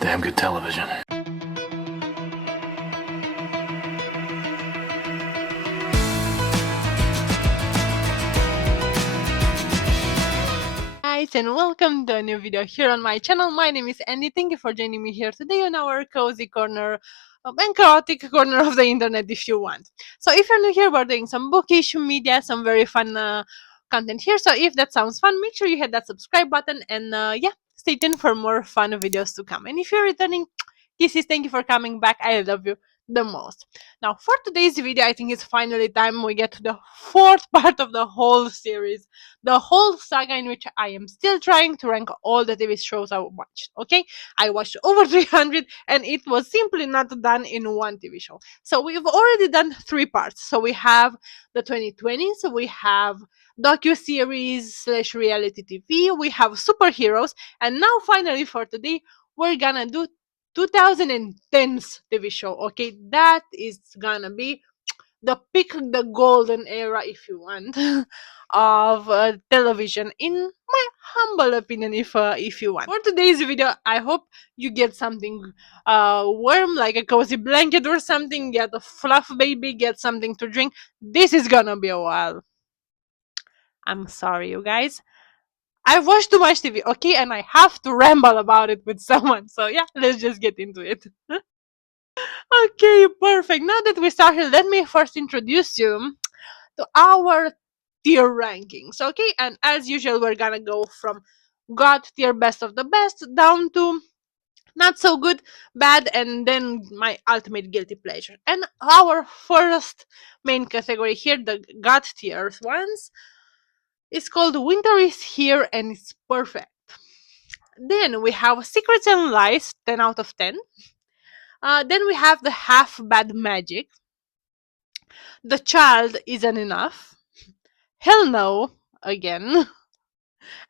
Damn good television. Guys, and welcome to a new video here on my channel. My name is Andy. Thank you for joining me here today on our cozy corner and chaotic corner of the internet if you want. So if you're new here, we're doing some bookish media, some very fun content here. So if that sounds fun, make sure you hit that subscribe button and yeah, stay tuned for more fun videos to come. And if you're returning, kisses, thank you for coming back. I love you the most. Now for today's video, I think it's finally time we get to the fourth part of the whole series, the whole saga in which I am still trying to rank all the TV shows I watched. Okay, I watched over 300 and it was simply not done in one TV show. So we've already done three parts. So we have the 2020s, we have docu-series slash reality TV, we have superheroes, and now finally for today we're gonna do 2010s TV show. Okay, that is gonna be the peak, the golden era, if you want, of television, in my humble opinion. If you want, for today's video, I hope you get something warm, like a cozy blanket or something. Get a fluff baby, get something to drink. This is gonna be a while. I'm sorry, you guys. I've watched too much TV, okay, and I have to ramble about it with someone. So yeah, let's just get into it. Okay, perfect. Now that we started, let me first introduce you to our tier rankings. Okay, and as usual, we're gonna go from God tier, best of the best, down to not so good, bad, and then my ultimate guilty pleasure. And our first main category here, the God tier ones, is called Winter is Here and it's perfect. Then we have Secrets and Lies, 10 out of 10. Then we have the Half Bad Magic. The Child Isn't Enough. Hell No, again.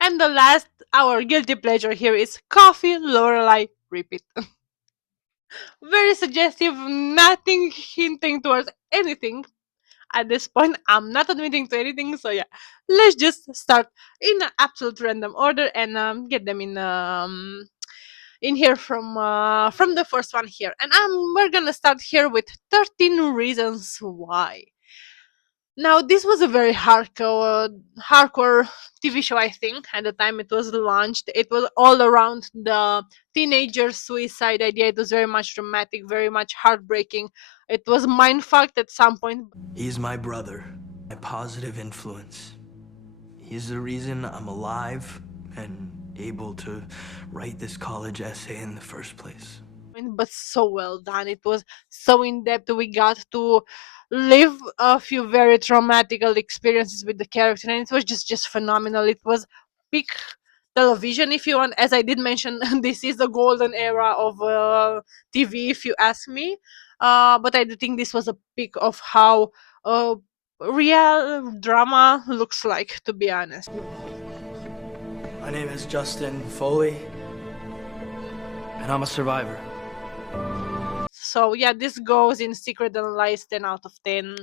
And the last, our guilty pleasure here is Coffee, Lorelei, Repeat. Very suggestive, nothing hinting towards anything. At this point, I'm not admitting to anything, so yeah, let's just start in an absolute random order and get them in here from the first one here. And we're gonna start here with 13 reasons why. Now, this was a very hardcore TV show, I think, at the time it was launched. It was all around the teenager suicide idea. It was very much dramatic, very much heartbreaking. It was mindfucked at some point. He's my brother, my positive influence. He's the reason I'm alive and able to write this college essay in the first place. But so well done. It was so in depth. We got to live a few very traumatical experiences with the character, and it was just phenomenal. It was peak television, if you want. As I did mention, this is the golden era of TV, if you ask me. But I do think this was a peak of how real drama looks like, to be honest. My name is Justin Foley, and I'm a survivor. So yeah, this goes in Secret and Lies, 10 out of 10.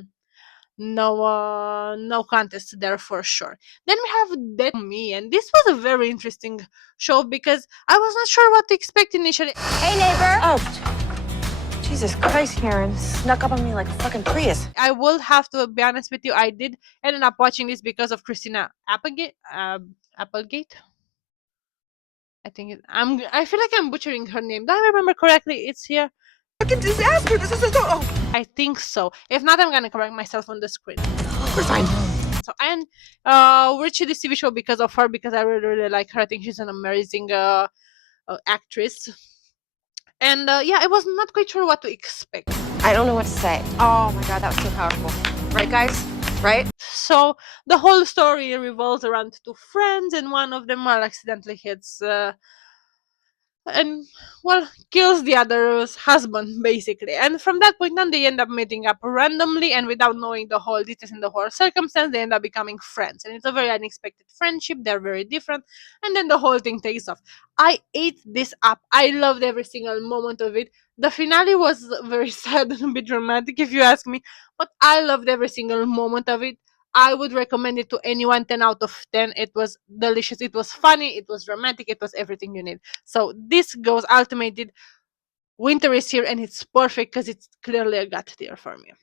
No contest there for sure. Then we have Dead Me, and this was a very interesting show because I was not sure what to expect initially. Hey, neighbor. Oh, Jesus Christ, Karen. Snuck up on me like a fucking Prius. I will have to be honest with you, I did end up watching this because of Christina Applegate. Applegate. I think I feel like I'm butchering her name. Do I remember correctly? It's here. Fucking disaster. This is a total. I think so. If not, I'm gonna correct myself on the screen. We're fine. So, and we watched this TV show because of her, because I really like her. I think she's an amazing actress. And yeah, I was not quite sure what to expect. I don't know what to say. Oh my God, that was so powerful. Right, guys? Right? So the whole story revolves around two friends, and one of them accidentally hits and well, kills the other's husband, basically. And from that point on, they end up meeting up randomly, and without knowing the whole details and the whole circumstance, they end up becoming friends. And it's a very unexpected friendship. They're very different, and then the whole thing takes off. I ate this up. I loved every single moment of it. The finale was very sad and a bit dramatic, if you ask me, but I loved every single moment of it. I would recommend it to anyone. 10 out of 10. It was delicious, it was funny, it was romantic, it was everything you need. So this goes ultimated. Winter is here and it's perfect because it's clearly a gut tier for me.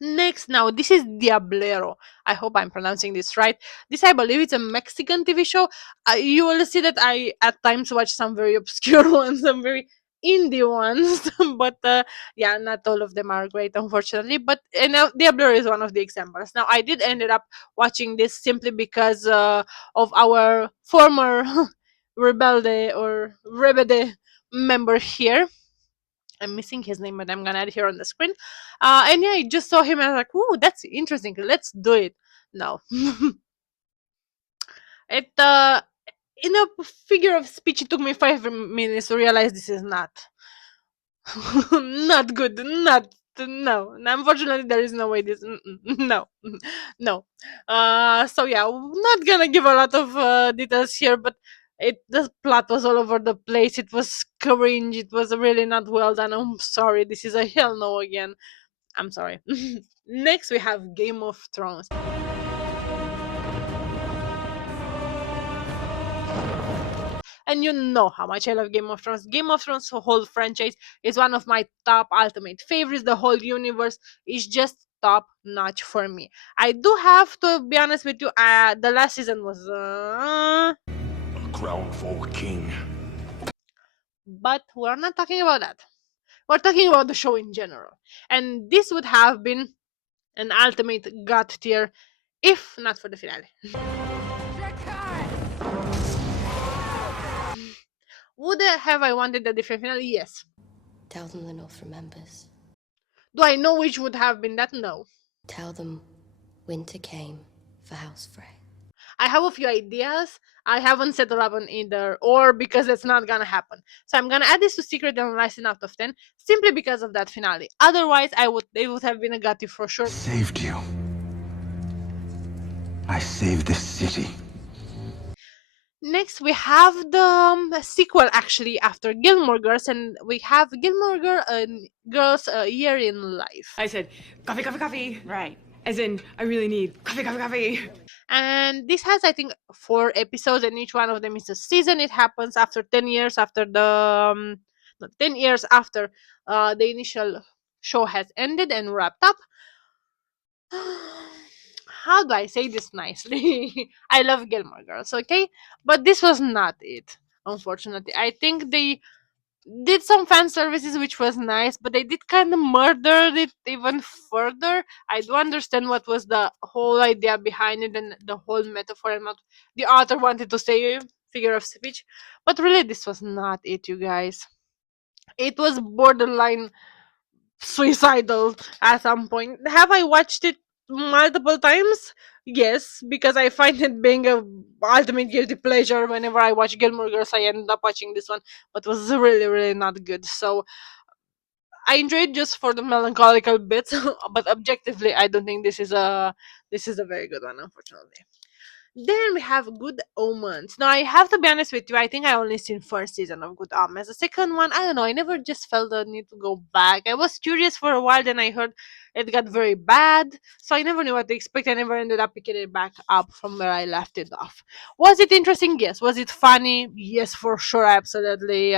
Next, now this is Diablero. I hope I'm pronouncing this right. This, I believe, it's a Mexican TV show. You will see that I at times watch some very obscure ones, some very indie ones, but yeah, not all of them are great, unfortunately. But Diablero is one of the examples. Now, I did ended up watching this simply because of our former Rebelde or Rebede member here. I'm missing his name, but I'm gonna add here on the screen. And yeah, I just saw him and I was like, "Ooh, that's interesting. Let's do it." No, it in a figure of speech, it took me 5 minutes to realize this is not not good. Not no. Unfortunately, there is no way this. No, no. So yeah, not gonna give a lot of details here, but the plot was all over the place. It was cringe. It was really not well done. I'm sorry. This is a hell no again. I'm sorry. Next, we have Game of Thrones. And you know how much I love Game of Thrones. Game of Thrones, the whole franchise, is one of my top ultimate favorites. The whole universe is just top notch for me. I do have to be honest with you, the last season was. A crown for king. But we're not talking about that. We're talking about the show in general. And this would have been an ultimate god tier if not for the finale. Would have I wanted a different finale? Yes. Tell them the North remembers. Do I know which would have been that? No. Tell them winter came for House Frey. I have a few ideas. I haven't settled up on either or because it's not gonna happen. So I'm gonna add this to secret and license out of 10 simply because of that finale. Otherwise, it would have been a gutty for sure. Saved you. I saved this city. Next, we have the sequel actually after Gilmore Girls, and we have Girls A Year in Life. I said, coffee, coffee, coffee. Right. As in, I really need coffee, coffee, coffee. And this has, I think, 4 episodes, and each one of them is a season. It happens after 10 years after no, 10 years after the initial show has ended and wrapped up. How do I say this nicely? I love Gilmore Girls, okay? But this was not it, unfortunately. I think they did some fan services which was nice, but they did kind of murder it even further. I do understand what was the whole idea behind it and the whole metaphor and what the author wanted to say, figure of speech, but really this was not it, you guys. It was borderline suicidal at some point. Have I watched it multiple times? Yes, because I find it being a ultimate guilty pleasure. Whenever I watch Gilmore Girls, I end up watching this one, but was really, really not good. So I enjoyed just for the melancholical bits, but objectively, I don't think this is a very good one, unfortunately. Then we have Good Omens. Now I have to be honest with you, I think I only seen first season of Good Omens. The second one, I don't know, I never just felt the need to go back. I was curious for a while, then I heard it got very bad, so I never knew what to expect. I never ended up picking it back up from where I left it off. Was it interesting? Yes. Was it funny? Yes, for sure. I absolutely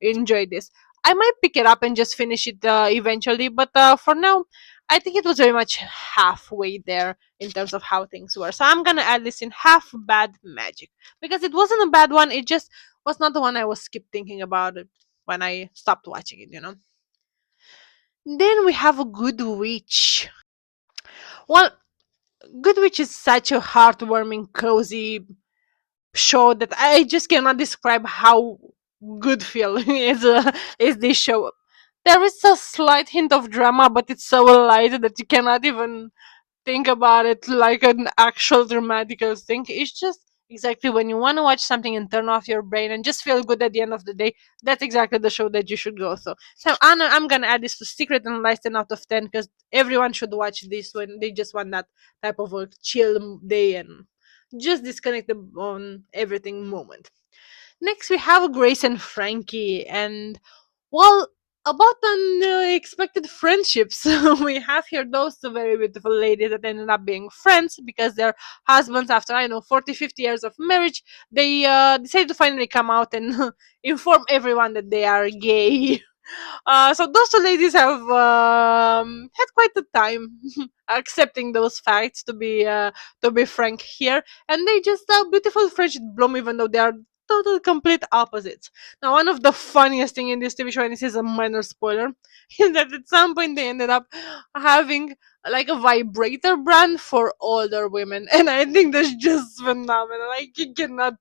enjoyed this. I might pick it up and just finish it eventually, but for now, I think it was very much halfway there in terms of how things were. So I'm gonna add this in half bad magic because it wasn't a bad one. It just was not the one I was keep thinking about it when I stopped watching it. Then we have a Good Witch. Well, Good Witch is such a heartwarming, cozy show that I just cannot describe how good feel is this show. There is a slight hint of drama, but it's so light that you cannot even think about it like an actual dramatical thing. It's just exactly when you want to watch something and turn off your brain and just feel good at the end of the day. That's exactly the show that you should go through. So Anna, I'm gonna add this to secret and less 10 out of 10 because everyone should watch this when they just want that type of a chill day and just disconnect on everything moment. Next we have Grace and Frankie, and well, About unexpected friendships, we have here those two very beautiful ladies that ended up being friends because their husbands, after 40, 50 years of marriage, they decided to finally come out and inform everyone that they are gay. So those two ladies have had quite a time accepting those facts. To be frank here, and they just beautiful friendship bloom, even though they are total complete opposites. Now, one of the funniest thing in this TV show, and this is a minor spoiler, is that at some point they ended up having like a vibrator brand for older women, and I think that's just phenomenal. Like you cannot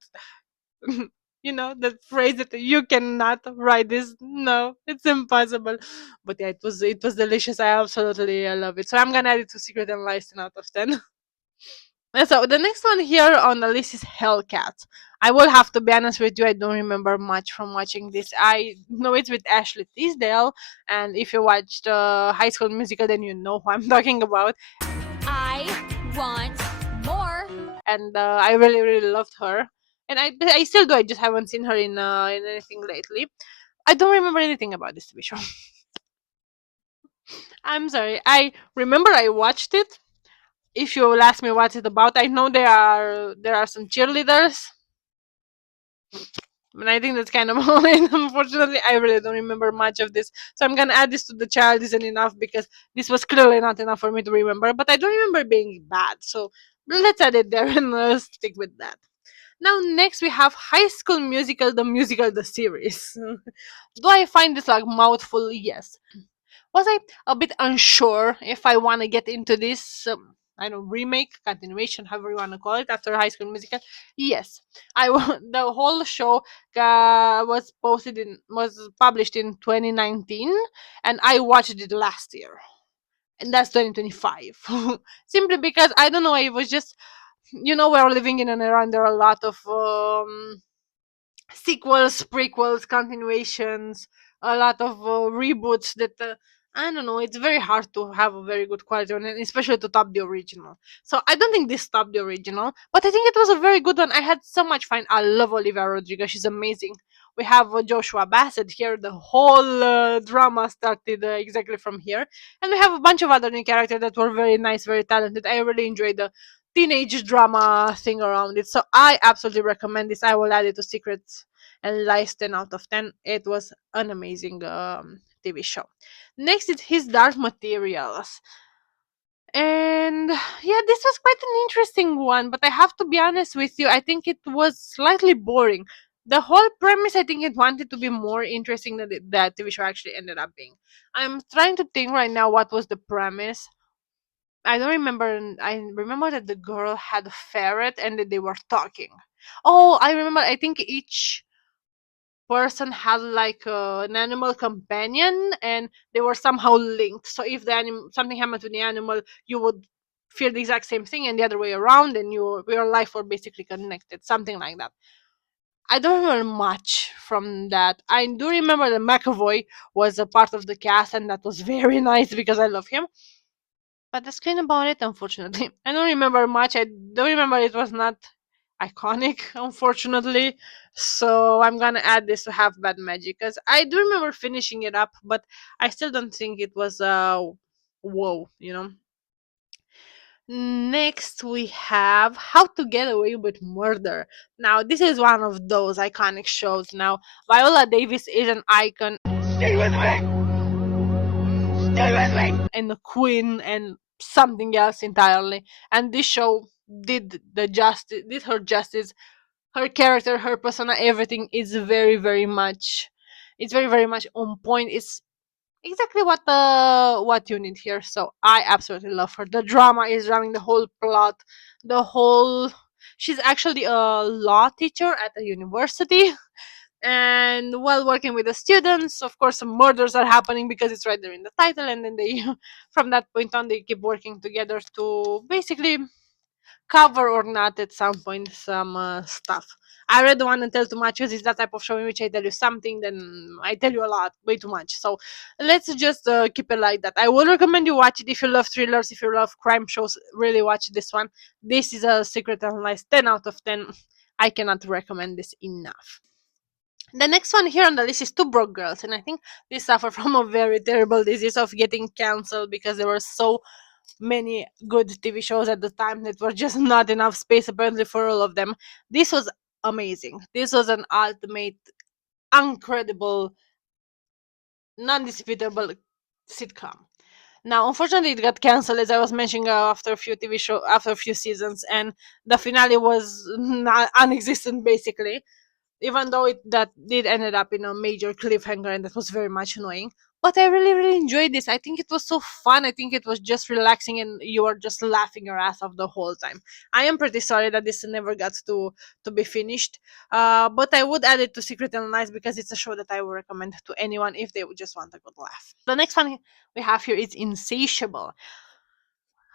that phrase that you cannot write this, no, it's impossible. But yeah, it was delicious. I absolutely love it, so I'm gonna add it to secret and lies 10 out of 10. And so the next one here on the list is Hellcat. I will have to be honest with you, I don't remember much from watching this. I know it's with Ashley Tisdale, and if you watched High School Musical, then you know who I'm talking about. I want more. And I really, really loved her, and I still do. I just haven't seen her in anything lately. I don't remember anything about this TV show. I'm sorry. I remember I watched it. If you will ask me what it's about, I know there are some cheerleaders, and I think that's kind of all it. Unfortunately, I really don't remember much of this, so I'm gonna add this to the child isn't enough because this was clearly not enough for me to remember. But I don't remember being bad, so let's add it there and stick with that. Now, next we have High School Musical, the series. Do I find this like mouthful? Yes. Was I a bit unsure if I want to get into this? I don't remake, continuation, however you want to call it, after High School Musical. Yes, the whole show was published in 2019, and I watched it last year, and that's 2025. Simply because I don't know, it was just we're living in an era and there are a lot of sequels, prequels, continuations, a lot of reboots that I don't know. It's very hard to have a very good quality on it, especially to top the original. So I don't think this topped the original, but I think it was a very good one. I had so much fun. I love Olivia Rodrigo. She's amazing. We have Joshua Bassett here. The whole drama started exactly from here, and we have a bunch of other new characters that were very nice, very talented. I really enjoyed the teenage drama thing around it. So I absolutely recommend this. I will add it to Secrets and Lies 10 out of 10. It was an amazing TV show. Next is His Dark Materials. And yeah, this was quite an interesting one, but I have to be honest with you, I think it was slightly boring. The whole premise, I think it wanted to be more interesting than that TV show actually ended up being. I'm trying to think right now what was the premise. I don't remember. I remember that the girl had a ferret and that they were talking. Oh, I remember. I think each person had like an animal companion, and they were somehow linked. So if something happened to the animal, you would feel the exact same thing, and the other way around, and your life were basically connected. Something like that. I don't remember much from that. I do remember that McAvoy was a part of the cast, and that was very nice because I love him. But that's kind of about it, unfortunately. I don't remember much. I don't remember it was not iconic, unfortunately. So I'm gonna add this to Have Bad Magic because I do remember finishing it up, but I still don't think it was whoa. Next, we have How to Get Away with Murder. Now, this is one of those iconic shows. Now, Viola Davis is an icon. Stay with me! Stay with me! And the queen and something else entirely. And this show did her justice. Her character, her persona, everything is very, very much on point. It's exactly what you need here. So I absolutely love her. The drama is running the whole plot, the whole. She's actually a law teacher at a university, and while working with the students, of course, some murders are happening because it's right there in the title, and then they, from that point on, they keep working together to basically cover or not at some point some stuff. I really don't want to tell too much because it's that type of show in which I tell you something, then I tell you a lot, way too much. So let's just keep it like that. I will recommend you watch it if you love thrillers, if you love crime shows. Really watch this one. This is a Secret and Lies 10 out of 10. I cannot recommend this enough. The next one here on the list is Two Broke Girls, and I think they suffer from a very terrible disease of getting cancelled because there were so many good TV shows at the time that were just not enough space apparently for all of them. This was amazing. This was an ultimate, incredible, non-disputable sitcom. Now, unfortunately, it got cancelled as I was mentioning after a few after a few seasons, and the finale was non-existent basically, even though it that did ended up in a major cliffhanger, and that was very much annoying. But I really, really enjoyed this. I think it was so fun. I think it was just relaxing, and you were just laughing your ass off the whole time. I am pretty sorry that this never got to be finished, but I would add it to Secret and Lies because it's a show that I would recommend to anyone if they would just want a good laugh. The next one we have here is Insatiable.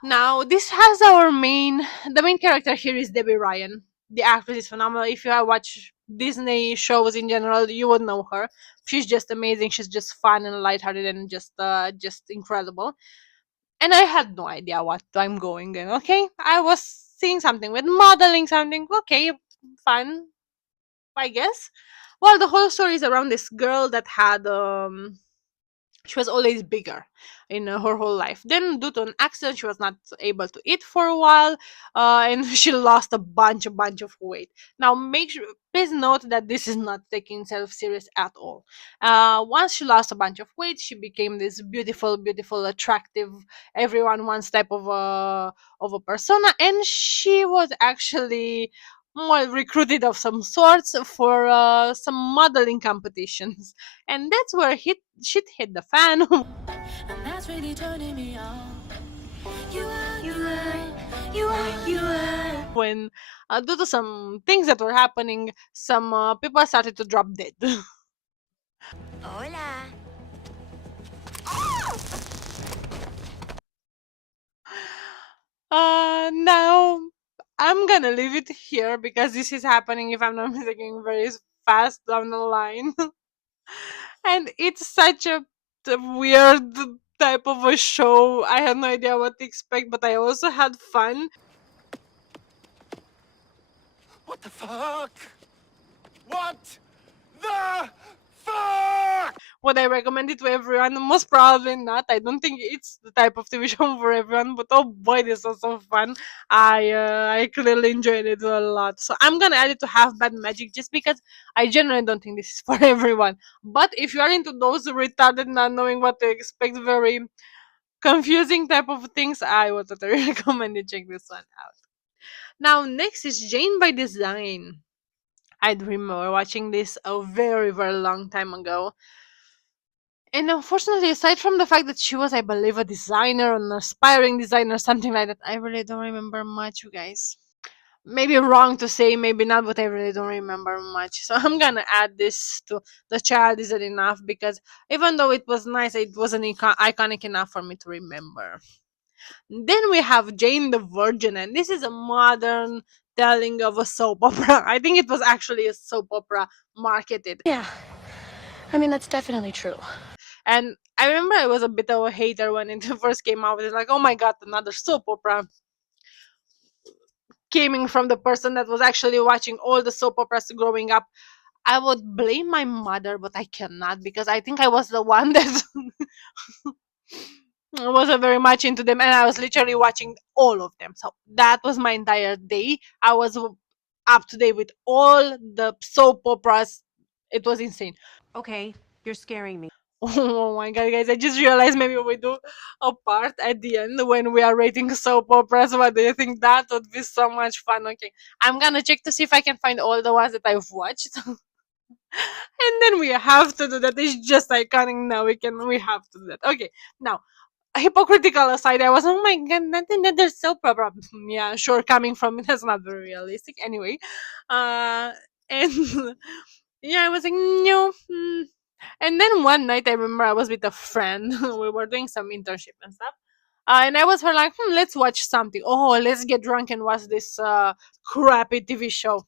Now, this has the main character here is Debbie Ryan. The actress is phenomenal. If you have watched Disney shows in general, you would know her. She's just amazing. She's just fun and lighthearted and just incredible. And I had no idea what I'm going in. Okay, I was seeing something with modeling, something. Okay, fun, I guess. Well, the whole story is around this girl that had she was always bigger in her whole life. Then, due to an accident, she was not able to eat for a while, and she lost a bunch of weight. Now, please note that this is not taking itself serious at all. Once she lost a bunch of weight, she became this beautiful, beautiful, attractive, everyone wants type of a persona, and she was actually more recruited of some sorts for some modeling competitions, and that's where shit hit the fan. And that's really turning me on. You are. When due to some things that were happening, some people started to drop dead. Hola. Now I'm gonna leave it here because this is happening, if I'm not mistaken, very fast down the line. And it's such a weird type of a show. I had no idea what to expect, but I also had fun. What the fuck? What the fuck? Would I recommend it to everyone? Most probably not. I don't think it's the type of TV show for everyone. But oh boy, this was so fun. I clearly enjoyed it a lot. So I'm gonna add it to Half Bad Magic just because I genuinely don't think this is for everyone. But if you are into those retarded, not knowing what to expect, very confusing type of things, I would totally recommend you check this one out. Now next is Jane by Design. I remember watching this a very, very long time ago. And unfortunately, aside from the fact that she was, I believe, a designer, an aspiring designer, something like that, I really don't remember much, you guys. Maybe wrong to say, maybe not, but I really don't remember much. So I'm gonna add this to The Child Isn't Enough because even though it was nice, it wasn't iconic enough for me to remember. Then we have Jane the Virgin, and this is a modern telling of a soap opera. I think it was actually a soap opera marketed. Yeah. I mean, that's definitely true. And I remember I was a bit of a hater when it first came out. It's like, oh my god, another soap opera. Coming from the person that was actually watching all the soap operas growing up, I would blame my mother, but I cannot because I think I was the one that wasn't very much into them, and I was literally watching all of them. So that was my entire day. I was up to date with all the soap operas. It was insane. Okay, you're scaring me. Oh my god, guys, I just realized maybe we do a part at the end when we are rating soap operas. What do you think? That would be so much fun. Okay, I'm gonna check to see if I can find all the ones that I've watched. And then we have to do that. It's just iconic now. We have to do that. Okay, now hypocritical aside, I was, oh my god, nothing that there's soap opera. Yeah, sure, coming from me, that's not very realistic. Anyway, and yeah, I was like, no. And then one night, I remember I was with a friend. We were doing some internship and stuff. And I was her like, let's watch something. Oh, let's get drunk and watch this crappy TV show.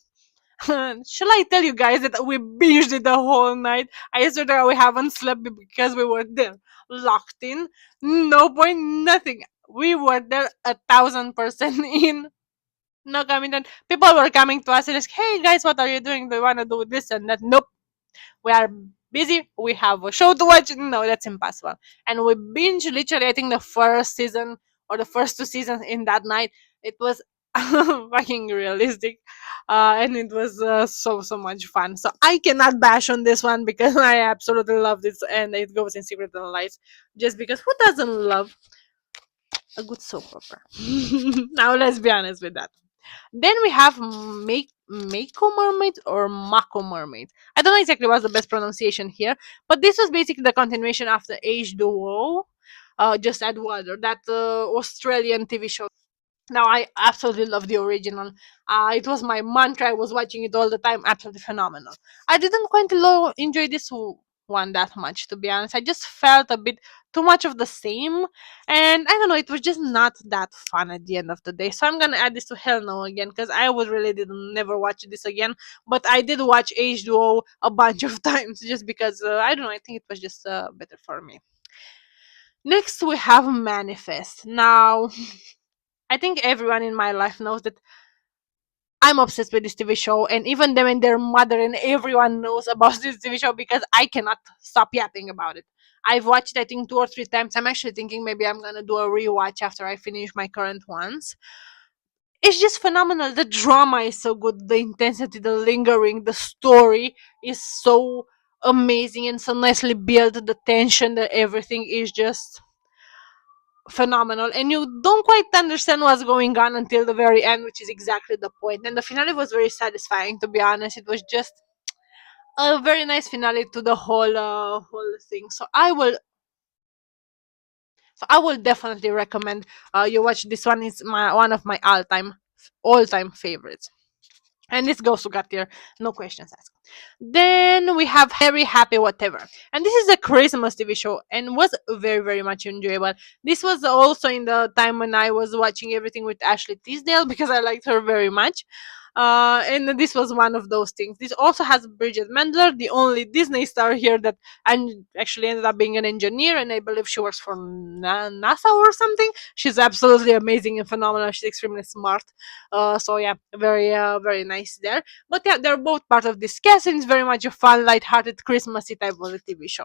Shall I tell you guys that we binged it the whole night? I swear that we haven't slept because we were there, locked in, no point, nothing. We were there 1,000% in. No coming down. People were coming to us and ask, hey guys, what are you doing? Do you want to do this and that? Nope. We are busy, we have a show to watch. No, that's impossible. And we binge literally, I think, the first season or the first 2 seasons in that night. It was fucking realistic, and it was so much fun. So I cannot bash on this one because I absolutely love this, and it goes in Secret and Lies. Just because who doesn't love a good soap opera? Now let's be honest with that. Then we have Mako Mermaid or Mako Mermaid. I don't know exactly what's the best pronunciation here, but this was basically the continuation after H2O. Just add water. That Australian TV show. Now I absolutely love the original. It was my mantra. I was watching it all the time. Absolutely phenomenal. I didn't quite enjoy this one that much, to be honest. I just felt a bit too much of the same, and I don't know. It was just not that fun at the end of the day. So I'm gonna add this to Hell No again because I would really did never watch this again. But I did watch H2O a bunch of times just because I don't know. I think it was just better for me. Next we have Manifest. Now I think everyone in my life knows that I'm obsessed with this TV show, and even them and their mother and everyone knows about this TV show because I cannot stop yapping about it. I've watched it, I think, 2 or 3 times. I'm actually thinking maybe I'm gonna do a rewatch after I finish my current ones. It's just phenomenal. The drama is so good, the intensity, the lingering, the story is so amazing and so nicely built. The tension, the everything is just phenomenal, and you don't quite understand what's going on until the very end, which is exactly the point. And the finale was very satisfying, to be honest. It was just a very nice finale to the whole thing. So I will definitely recommend you watch this one. It's one of my all time favorites, and this goes to God tier, no questions asked. Then we have Very Happy Whatever, and this is a Christmas TV show and was very much enjoyable. This was also in the time when I was watching everything with Ashley Tisdale because I liked her very much. And this was one of those things. This also has Bridget Mendler, the only Disney star here that and actually ended up being an engineer, and I believe she works for NASA or something. She's absolutely amazing and phenomenal. She's extremely smart. So yeah, very nice there. But yeah, they're both part of this cast, and it's very much a fun, light-hearted, Christmassy type of a TV show.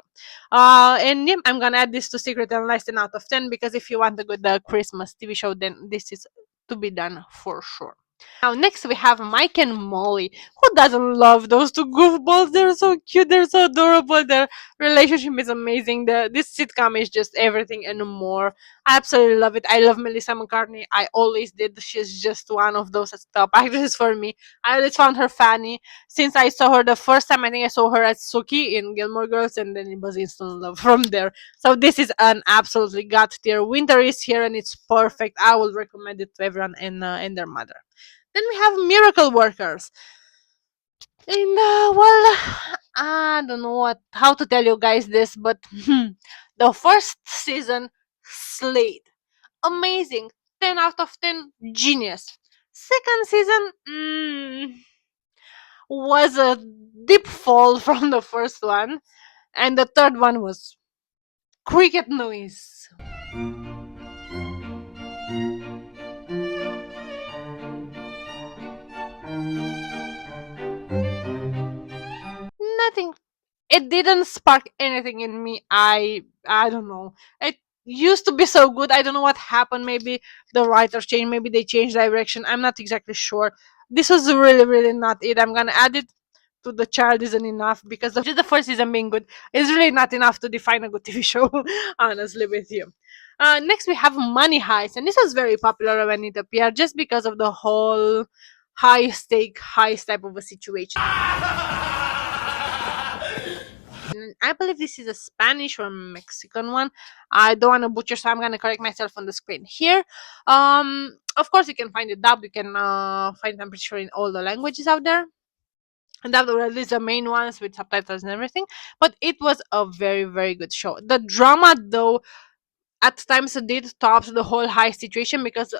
And yeah, I'm gonna add this to Secret and Lies 10 out of 10 because if you want a good Christmas TV show, then this is to be done for sure. Now, next we have Mike and Molly. Who doesn't love those two goofballs? They're so cute, they're so adorable, their relationship is amazing. This sitcom is just everything and more. I absolutely love it. I love Melissa McCartney. I always did. She's just one of those top actresses for me. I always found her funny. Since I saw her the first time, I think I saw her as Suki in Gilmore Girls, and then it was instant love from there. So this is an absolutely god tier. Winter is here and it's perfect. I will recommend it to everyone and their mother. Then we have Miracle Workers. And well, I don't know how to tell you guys this, but the first season slayed. Amazing. 10 out of 10, genius. Second season was a deep fall from the first one, and the third one was cricket noise. Nothing. It didn't spark anything in me. I don't know. It used to be so good. I don't know what happened. Maybe the writers changed. Maybe they changed direction. I'm not exactly sure. This was really not it. I'm gonna add it to the child isn't enough because just the first season being good is really not enough to define a good TV show. Honestly, with you. Next we have Money Heist, and this was very popular when it appeared just because of the whole high stake heist type of a situation. I believe this is a Spanish or Mexican one. I don't want to butcher, so I'm gonna correct myself on the screen here. Of course, you can find it dubbed. You can find it, I'm pretty sure, in all the languages out there. And that were at least the main ones with subtitles and everything. But it was a very good show. The drama, though, at times it did top the whole high situation because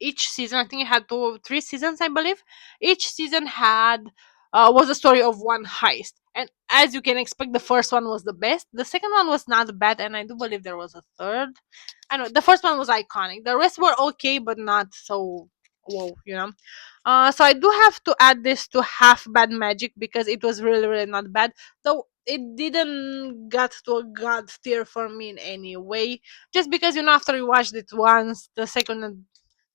each season, I think it had 2 or 3 seasons, I believe. Each season had was a story of one heist, and as you can expect, the first one was the best. The second one was not bad, and I do believe there was a third. I know the first one was iconic. The rest were okay, but not so whoa. So I do have to add this to half bad magic because it was really, really not bad. Though it didn't get to a god tier for me in any way. Just because after you watched it once, the second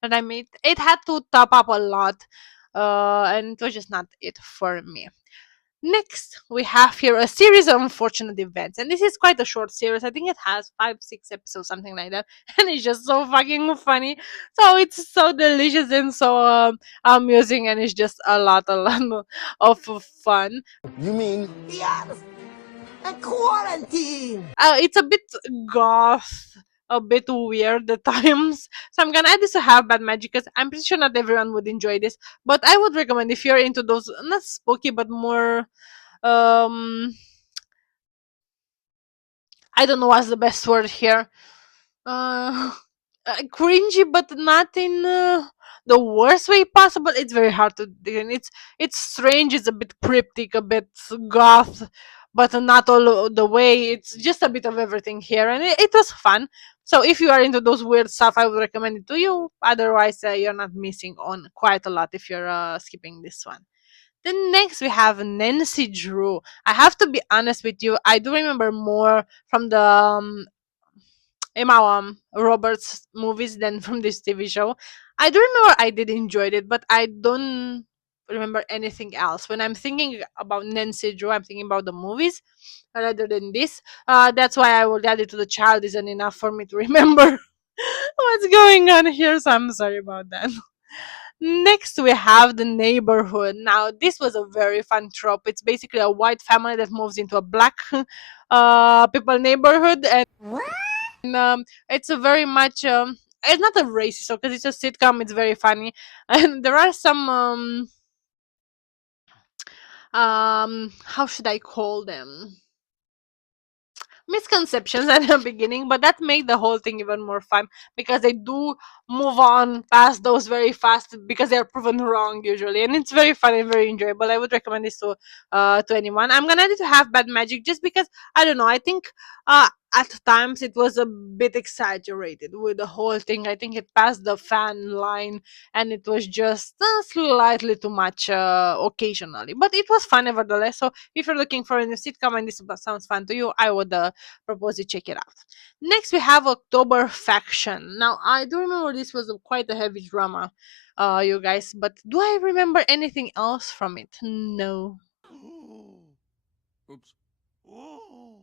that I made, it had to top up a lot. And it was just not it for me. Next, we have here a series of unfortunate events, and this is quite a short series. I think it has 5, 6 episodes, something like that, and it's just so fucking funny. So it's so delicious and so amusing, and it's just a lot of fun. You mean yes, a quarantine? It's a bit goth, a bit weird at times. So I'm gonna add this to have bad magic because I'm pretty sure not everyone would enjoy this, but I would recommend if you're into those not spooky but more um I don't know what's the best word here. Uh, Cringy, but not in the worst way possible. It's very hard to do, and it's strange. It's a bit cryptic, a bit goth, but not all the way. It's just a bit of everything here, and it was fun. So if you are into those weird stuff, I would recommend it to you. Otherwise, you're not missing on quite a lot if you're skipping this one. Then next we have Nancy Drew. I have to be honest with you, I do remember more from the Emma Roberts movies than from this TV show. I do remember I did enjoy it, but I don't remember anything else. When I'm thinking about Nancy Drew, I'm thinking about the movies rather than this. That's why I will add it to the child isn't enough for me to remember what's going on here. So I'm sorry about that. Next, we have the neighborhood. Now, this was a very fun trope. It's basically a white family that moves into a black people neighborhood, and it's a very much it's not a racist because it's a sitcom. It's very funny, and there are some how should I call them? Misconceptions at the beginning, but that made the whole thing even more fun because they do move on past those very fast because they're proven wrong usually, and it's very fun and very enjoyable. I would recommend this to anyone. I'm gonna add it to have bad magic just because I don't know. I think at times it was a bit exaggerated with the whole thing. I think it passed the fan line, and it was just slightly too much occasionally, but it was fun nevertheless. So if you're looking for a new sitcom and this sounds fun to you, I would propose you check it out. Next, we have October Faction. Now, I do remember this was quite a heavy drama, you guys, but do I remember anything else from it? No. Oops. Ooh.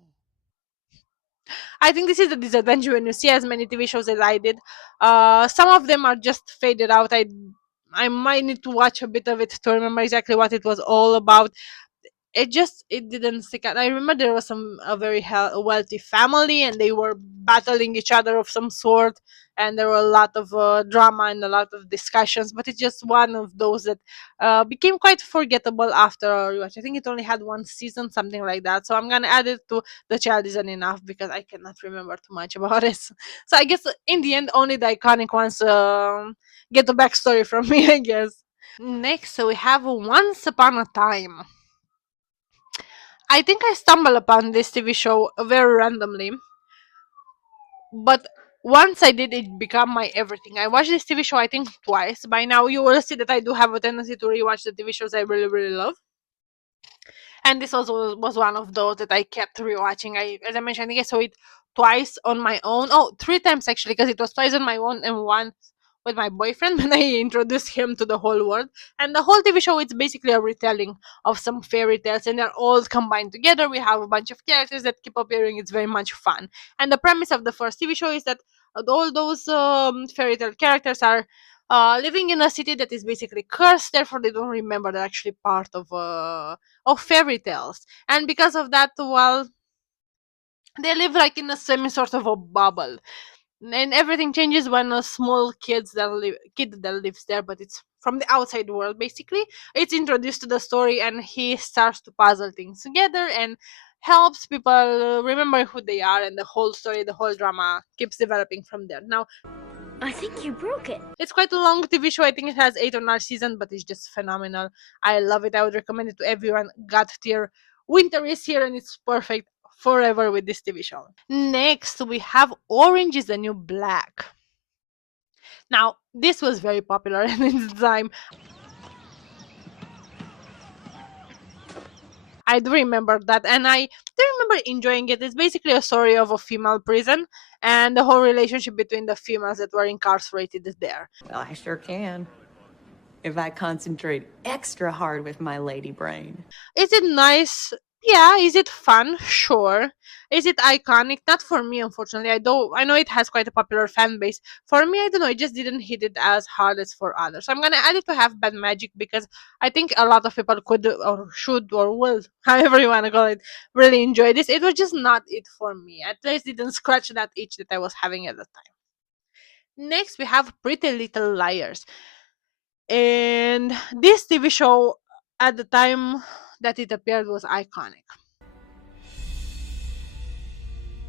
I think this is the disadvantage when you see as many TV shows as I did. Some of them are just faded out. I might need to watch a bit of it to remember exactly what it was all about. It didn't stick out. I remember there was a very wealthy family, and they were battling each other of some sort, and there were a lot of drama and a lot of discussions. But it's just one of those that became quite forgettable after a rewatch. I think it only had one season, something like that. So I'm gonna add it to the child isn't enough because I cannot remember too much about it. So I guess in the end, only the iconic ones get the backstory from me. I guess. Next, so we have Once Upon a Time. I think I stumbled upon this TV show very randomly, but once I did, it become my everything. I watched this TV show I think twice. By now, you will see that I do have a tendency to rewatch the TV shows I really, really love. And this was one of those that I kept rewatching. As I mentioned, I think I saw it twice on my own. Oh, 3 times actually, because it was twice on my own and once with my boyfriend when I introduced him to the whole world. And the whole TV show it's basically a retelling of some fairy tales, and they're all combined together. We have a bunch of characters that keep appearing. It's very much fun. And the premise of the first TV show is that all those fairy tale characters are living in a city that is basically cursed. Therefore, they don't remember they're actually part of fairy tales, and because of that, well, they live like in a semi sort of a bubble, and everything changes when a small kid that lives there, but it's from the outside world. Basically, it's introduced to the story, and he starts to puzzle things together and helps people remember who they are, and the whole story, the whole drama keeps developing from there. Now, I think you broke it. it's quite a long TV show. I think it has 8 or 9 seasons, but it's just phenomenal. I love it. I would recommend it to everyone. God tier. Winter is here, and it's perfect forever with this TV show. Next, we have Orange is the New Black. Now, this was very popular in its time. I do remember that, and I do remember enjoying it. It's basically a story of a female prison and the whole relationship between the females that were incarcerated there. Well, I sure can. If I concentrate extra hard with my lady brain. Is it nice? Yeah. Is it fun? Sure. Is it iconic? Not for me, unfortunately. I know it has quite a popular fan base. For me, I don't know. It just didn't hit it as hard as for others. So I'm gonna add it to Have Bad Magic because I think a lot of people could or should or will, however you wanna call it, really enjoy this. It was just not it for me. At least it didn't scratch that itch that I was having at the time. Next, we have Pretty Little Liars. And this TV show at the time that it appeared was iconic.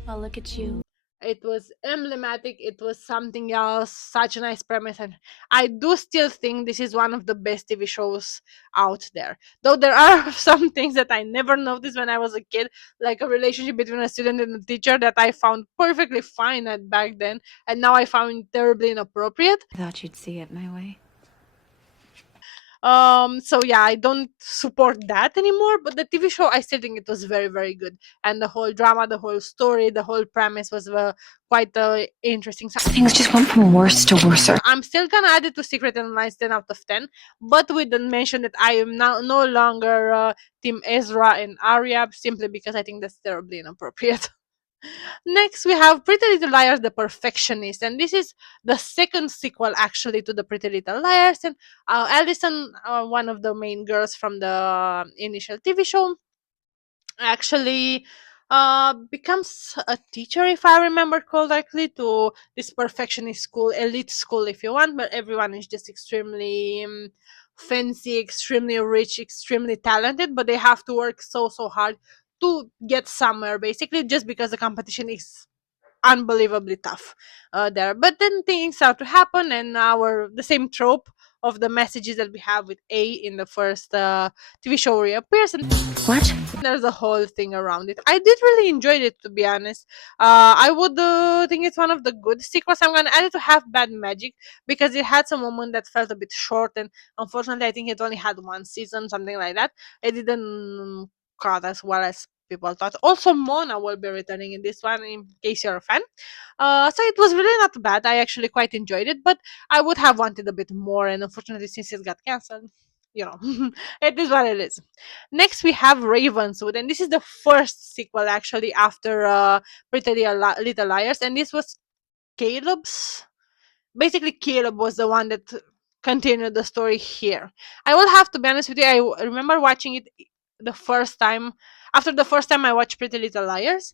Oh, look at you. It was emblematic, it was something else, such a nice premise, and I do still think this is one of the best TV shows out there. Though there are some things that I never noticed when I was a kid, like a relationship between a student and a teacher that I found perfectly fine at back then, and now I found terribly inappropriate. I thought you'd see it my way. So yeah, I don't support that anymore, but the TV show I still think it was very, very good, and the whole drama, the whole story, the whole premise was quite interesting. So Things just went from worse to worse. I'm still gonna add it to Secret and Alliance 10 out of 10, but with the mention that I am now no longer Team Ezra and Arya, simply because I think that's terribly inappropriate. Next, we have Pretty Little Liars, The Perfectionist, and this is the second sequel actually to the Pretty Little Liars. And Allison, one of the main girls from the initial TV show, actually becomes a teacher, if I remember correctly, to this perfectionist school, elite school, if you want, but everyone is just extremely fancy, extremely rich, extremely talented, but they have to work so hard to get somewhere, basically, just because the competition is unbelievably tough there. But then things start to happen, and the same trope of the messages that we have with A in the first TV show reappears, and What? there's a whole thing around it. I did really enjoy it, to be honest. I would think it's one of the good sequels. I'm gonna add it to Have Bad Magic because it had some moment that felt a bit short, and unfortunately, I think it only had one season, something like that. It didn't cut as well as people thought. Also, Mona will be returning in this one, in case you're a fan. So it was really not bad. I actually quite enjoyed it, but I would have wanted a bit more, and unfortunately, since it got cancelled, it is what it is. Next, we have Ravenswood, and this is the first sequel actually after Pretty Little Liars, and this was Caleb's. Basically, Caleb was the one that continued the story here. I will have to be honest with you. I remember watching it the first time. After the first time I watched Pretty Little Liars,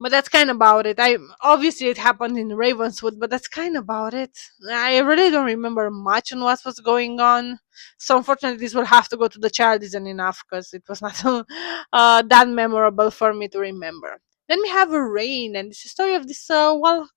but that's kind of about it. I obviously it happened in Ravenswood, but that's kind of about it. I really don't remember much on what was going on. So unfortunately, this will have to go to the child isn't enough because it was not that memorable for me to remember. Then we have Rain, and it's a story of this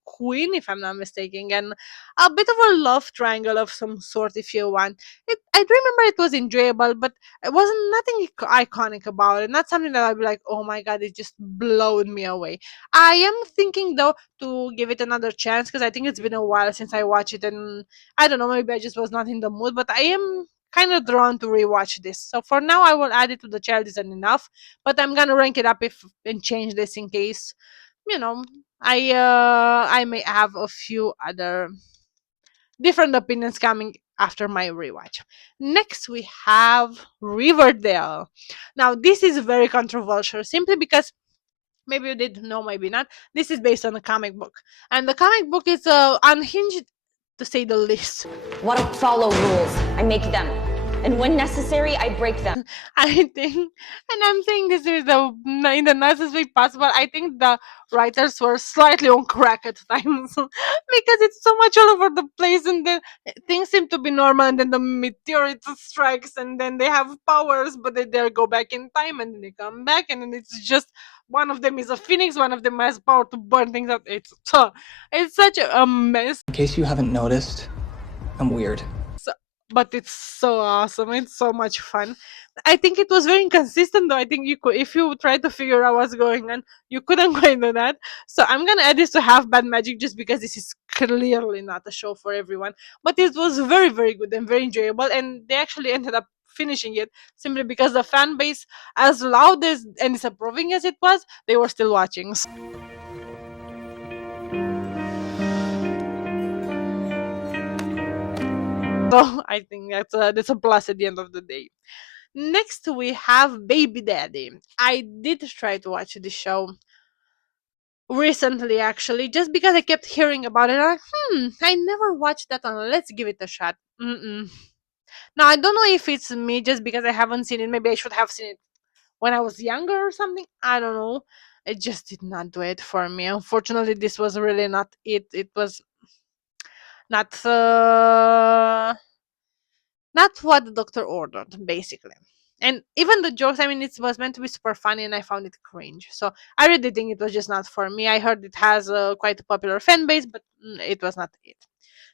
queen, if I'm not mistaken, and a bit of a love triangle of some sort, if you want. I do remember it was enjoyable, but it wasn't nothing iconic about it. Not something that I'd be like, oh my god, it just blowed me away. I am thinking though to give it another chance because I think it's been a while since I watched it, and I don't know, maybe I just was not in the mood. But I am kind of drawn to rewatch this. So for now, I will add it to the child isn't enough, but I'm gonna rank it up if and change this in case you know I may have a few other different opinions coming after my rewatch. Next, we have Riverdale. Now, this is very controversial simply because maybe you did know, maybe not. This is based on a comic book, and the comic book is unhinged to say the least. Want to follow rules? I make them. And when necessary, I break them. I think, and I'm saying this in the nicest way possible, I think the writers were slightly on crack at times because it's so much all over the place, and then things seem to be normal, and then the meteorite strikes, and then they have powers, but they dare go back in time, and then they come back, and then it's just one of them is a phoenix, one of them has power to burn things up. It's such a mess. In case you haven't noticed, I'm weird. But it's so awesome. It's so much fun. I think it was very inconsistent though. I think you could, if you try to figure out what's going on, you couldn't quite do that. So I'm gonna add this to Have Bad Magic just because this is clearly not a show for everyone. But it was very, very good and very enjoyable, and they actually ended up finishing it, simply because the fan base, as loud as and disapproving as it was, they were still watching. So I think that's a plus at the end of the day. Next, we have Baby Daddy. I did try to watch the show recently, actually, just because I kept hearing about it. I'm like, I never watched that one. Let's give it a shot. Now, I don't know if it's me just because I haven't seen it. Maybe I should have seen it when I was younger or something. I don't know. It just did not do it for me. Unfortunately, this was really not it. It was not not what the doctor ordered, basically. And even the jokes, I mean, it was meant to be super funny, and I found it cringe. So I really think it was just not for me. I heard it has quite a popular fan base, but it was not it.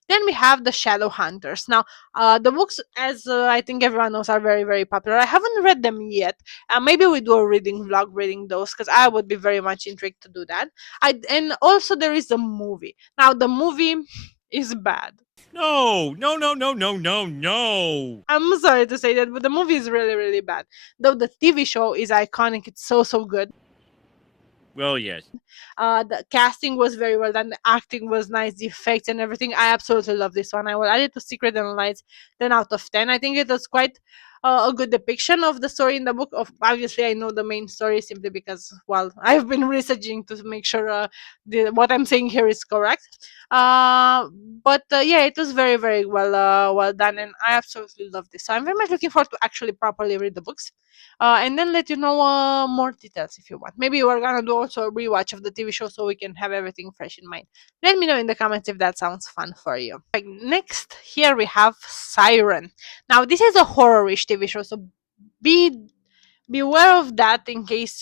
Then we have the Shadow Hunters. Now, the books, as I think everyone knows, are very, very popular. I haven't read them yet. Maybe we do a reading vlog reading those, because I would be very much intrigued to do that. And also there is the movie. Now, the movie is bad. No, no, no, no, no, no, no. I'm sorry to say that, but the movie is really, really bad. Though the TV show is iconic. It's so, so good. Well, yes. The casting was very well done. The acting was nice. The effects and everything. I absolutely love this one. I will add it to Secret and Lights 10 out of 10. I think it was quite a good depiction of the story in the book. Of obviously, I know the main story simply because, well, I've been researching to make sure what I'm saying here is correct. But yeah, it was very, very well done, and I absolutely love this. So I'm very much looking forward to actually properly read the books, and then let you know more details if you want. Maybe we're gonna do also a rewatch of the TV show so we can have everything fresh in mind. Let me know in the comments if that sounds fun for you. Right, next, here we have Siren. Now, this is a horror-ish TV show, so be beware of that in case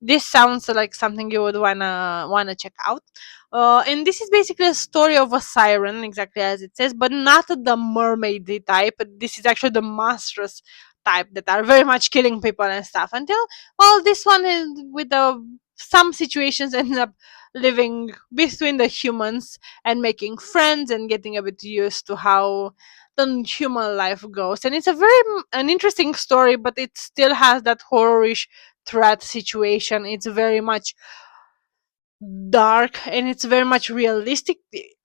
this sounds like something you would wanna check out. And this is basically a story of a siren, exactly as it says, but not the mermaidy type. This is actually the monstrous type that are very much killing people and stuff. Until, well, this one is with some situations ends up living between the humans and making friends and getting a bit used to how the human life goes. And it's a very an interesting story, but it still has that horrorish threat situation. It's very much dark and it's very much realistic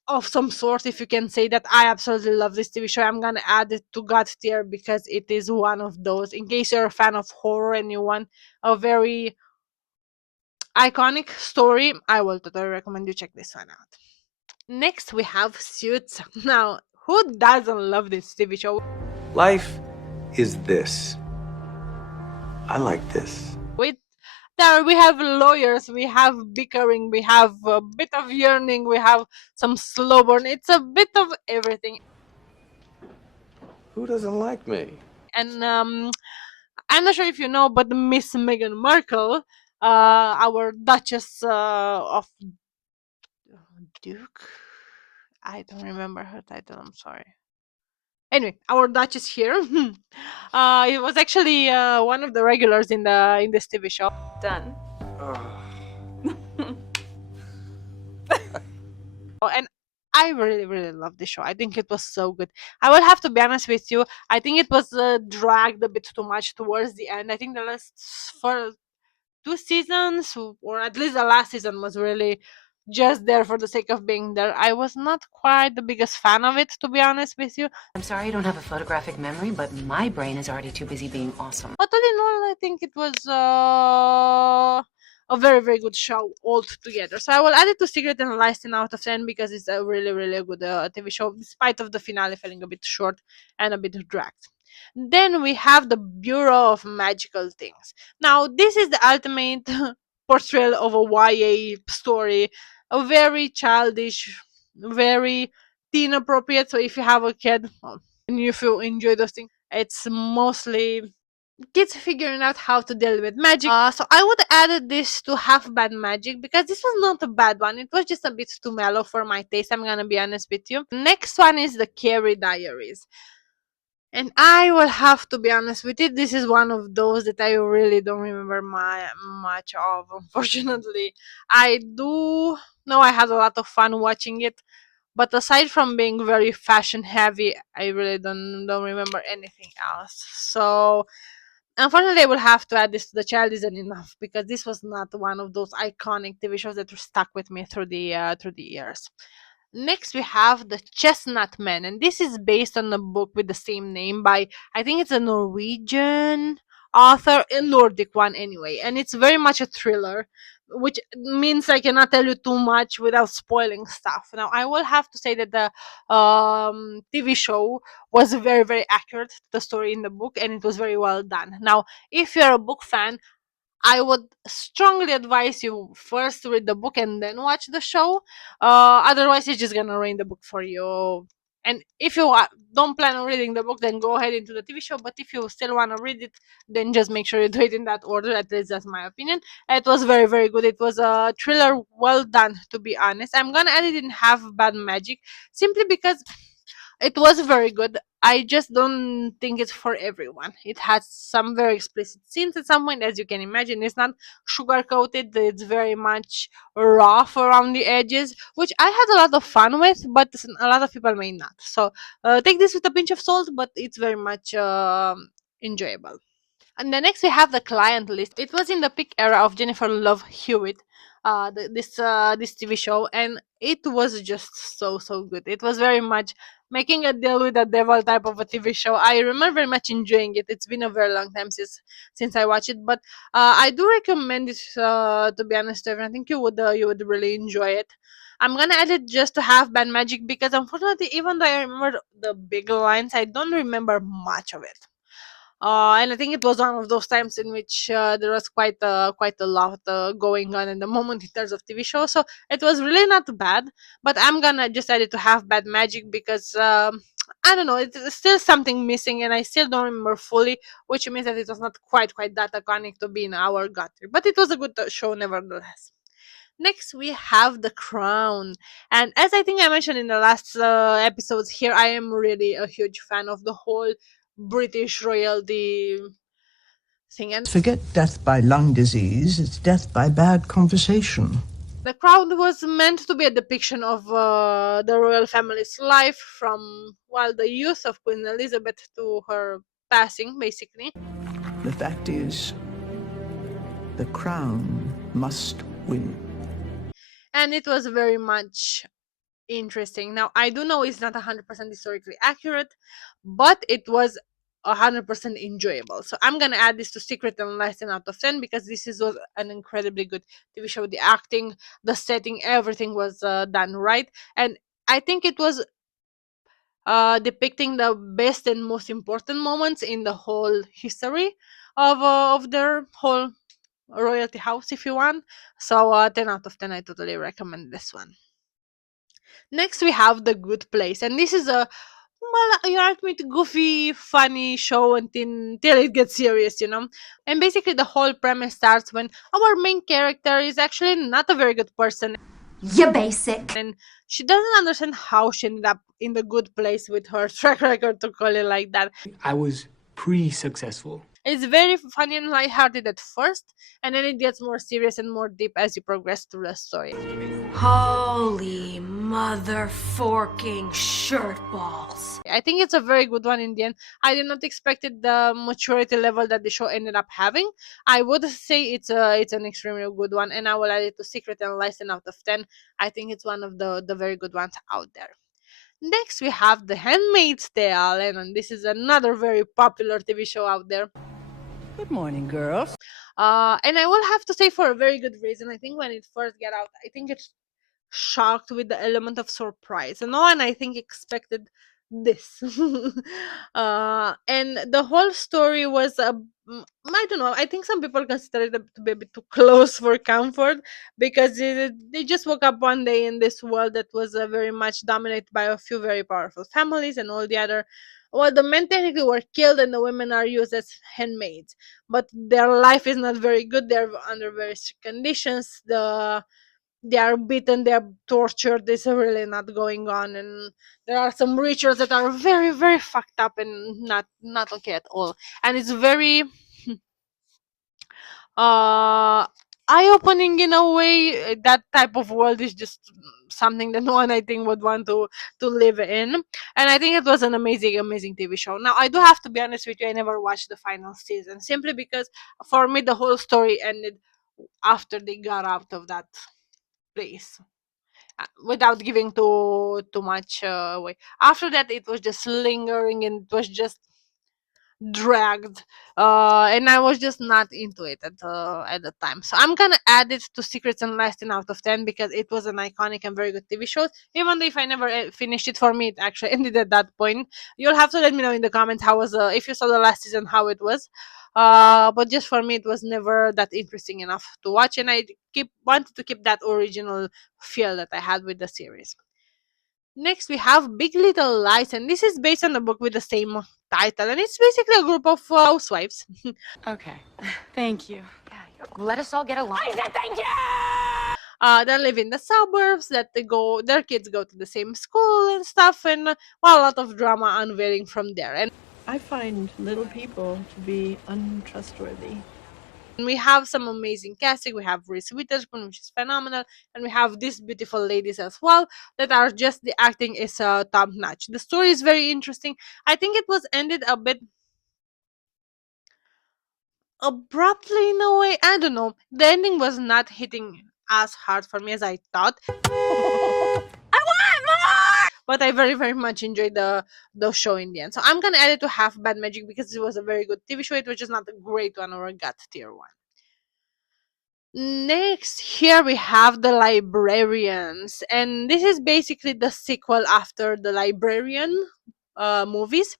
of some sort, if you can say that. I absolutely love this TV show. I'm gonna add it to God tier because it is one of those. In case you're a fan of horror and you want a very iconic story, I will totally recommend you check this one out. Next, we have Suits. Now, who doesn't love this TV show? Life is this. I like this. With there, we have lawyers, we have bickering, we have a bit of yearning, we have some slow burn. It's a bit of everything. Who doesn't like me? And I'm not sure if you know, but Miss Meghan Markle, our Duchess of Duke. I don't remember her title. I'm sorry. Anyway, our Duchess here. It was actually one of the regulars in this TV show. Done. And I really, really love the show. I think it was so good. I will have to be honest with you. I think it was dragged a bit too much towards the end. I think the last for 2 seasons, or at least the last season, was really just there for the sake of being there. I was not quite the biggest fan of it, to be honest with you. I'm sorry I don't have a photographic memory, but my brain is already too busy being awesome. But all in all, I think it was a very, very good show altogether. So I will add it to Secret and Lies 10 out of 10 because it's a really, really good TV show, despite of the finale feeling a bit short and a bit dragged. Then we have the Bureau of Magical Things. Now, this is the ultimate portrayal of a YA story, a very childish, very teen appropriate. So if you have a kid, and if you enjoy those things, it's mostly kids figuring out how to deal with magic. So I would add this to Half Bad Magic because this was not a bad one. It was just a bit too mellow for my taste. I'm gonna be honest with you. Next one is the Carrie Diaries. And I will have to be honest with it. This is one of those that I really don't remember much of, unfortunately. I do know I had a lot of fun watching it, But aside from being very fashion heavy, I really don't remember anything else. So unfortunately, I will have to add this to the child isn't enough, because this was not one of those iconic TV shows that were stuck with me through the years. Next, we have The Chestnut Man, and this is based on a book with the same name by, I think it's a Norwegian author, a Nordic one anyway, and it's very much a thriller, which means I cannot tell you too much without spoiling stuff. Now, I will have to say that the TV show was very, very accurate to the story in the book, and it was very well done. Now, if you're a book fan, I would strongly advise you first to read the book and then watch the show. Otherwise, it's just gonna ruin the book for you. And if you don't plan on reading the book, then go ahead into the TV show. But if you still want to read it, then just make sure you do it in that order. At least that's my opinion. It was very, very good. It was a thriller, well done, to be honest. I'm gonna add it in half bad magic, simply because it was very good. I just don't think it's for everyone. It has some very explicit scenes at some point, as you can imagine. It's not sugar coated, it's very much rough around the edges, which I had a lot of fun with, but a lot of people may not. So take this with a pinch of salt, but it's very much enjoyable. And then next we have The Client List. It was in the peak era of Jennifer Love Hewitt, this TV show, and it was just so good. It was very much making a deal with the devil type of a TV show. I remember very much enjoying it. It's been a very long time since I watched it, but I do recommend it. To be honest, Evan, I think you would really enjoy it. I'm gonna add it just to have bad magic, because unfortunately, even though I remember the big lines, I don't remember much of it. And I think it was one of those times in which there was quite a lot going on in the moment in terms of TV shows. So it was really not bad. But I'm gonna just add it to have bad magic, because I don't know, it's still something missing, and I still don't remember fully, which means that it was not quite that iconic to be in our gutter. But it was a good show nevertheless. Next, we have The Crown. And as I think I mentioned in the last episodes here, I am really a huge fan of the whole British royalty thing. And Forget death by lung disease, it's death by bad conversation. The Crown was meant to be a depiction of the royal family's life from, well, the youth of Queen Elizabeth to her passing, basically. The fact is, the crown must win. And it was very much interesting. Now, I do know it's not 100% historically accurate, but it was 100% enjoyable. So I'm gonna add this to secret and less than out of 10, because was an incredibly good TV show. The acting, the setting, everything was done right, and I think it was depicting the best and most important moments in the whole history of their whole royalty house, if you want. So 10 out of 10, I totally recommend this one. Next, we have The Good Place, and this is a, well, you asked me to goofy, funny show until it gets serious, you know. And basically, the whole premise starts when our main character is actually not a very good person. You basic. And she doesn't understand how she ended up in the good place with her track record, to call it like that. I was pre-successful. It's very funny and lighthearted at first, and then it gets more serious and more deep as you progress through the story. Holy mother forking shirt balls. I think it's a very good one in the end. I did not expect the maturity level that the show ended up having. I would say it's an extremely good one, and I will add it to secret and less than out of 10. I think it's one of the very good ones out there. Next, we have The Handmaid's Tale, and this is another very popular TV show out there. Good morning, girls. And I will have to say, for a very good reason. I think when it first got out, I think it's shocked with the element of surprise, and no one, I think, expected this. And the whole story was I don't know, I think some people consider it to be a bit too close for comfort, because they just woke up one day in this world that was very much dominated by a few very powerful families, and all the other, well, the men technically were killed and the women are used as handmaids, but their life is not very good. They're under very strict conditions. They are beaten, they are tortured. This is really not going on, and there are some rituals that are very, very fucked up and not okay at all. And it's very uh eye-opening in a way. That type of world is just something that no one, I think, would want to live in. And I think it was an amazing TV show. Now, I do have to be honest with you, I never watched the final season, simply because for me the whole story ended after they got out of that place, without giving too much away. After that, it was just lingering, and it was just dragged, and I was just not into it at the time. So I'm gonna add it to Secrets and Lasting out of 10, because it was an iconic and very good TV show. Even though if I never finished it, for me it actually ended at that point. You'll have to let me know in the comments how was if you saw the last season, how it was. But just for me, it was never that interesting enough to watch, and I keep wanted to keep that original feel that I had with the series. Next, we have Big Little Lies, and this is based on a book with the same title, and it's basically a group of housewives. Okay. Thank you. Let us all get along. That live in the suburbs, that their kids go to the same school and stuff, and well, a lot of drama unveiling from there. And I find little people to be untrustworthy. we have some amazing casting. We have Reese Witherspoon, which is phenomenal, and we have these beautiful ladies as well that are just, the acting is top notch. The story is very interesting. I think it was ended a bit abruptly in a way. I don't know. The ending was not hitting as hard for me as I thought. But I very much enjoyed the show in the end. So I'm gonna add it to Half Bad Magic, because it was a very good TV show. It was just not a great one or a gut tier one. Next, here we have The Librarians, and this is basically the sequel after The Librarian movies.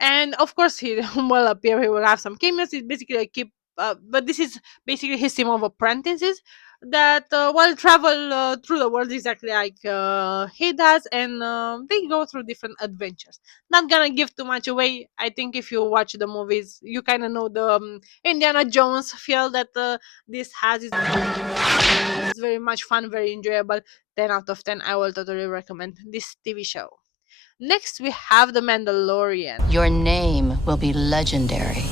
And of course, he will appear. He will have some cameos. It's basically a keep, but this is basically his team of apprentices that will travel through the world exactly like he does, and they go through different adventures. Not gonna give too much away. I think if you watch the movies, you kind of know the Indiana Jones feel that this has. It's very much fun, very enjoyable. 10 out of 10. I will totally recommend this TV show. Next, we have The Mandalorian. Your name will be legendary.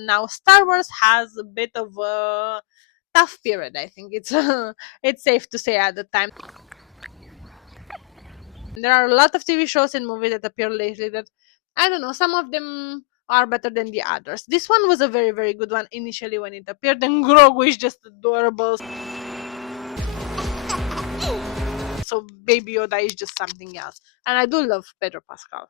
Now, Star Wars has a bit of a tough period. I think it's it's safe to say at the time. There are a lot of TV shows and movies that appear lately that, I don't know, some of them are better than the others. This one was a very good one initially when it appeared, and Grogu is just adorable. So Baby Yoda is just something else, and I do love Pedro Pascal.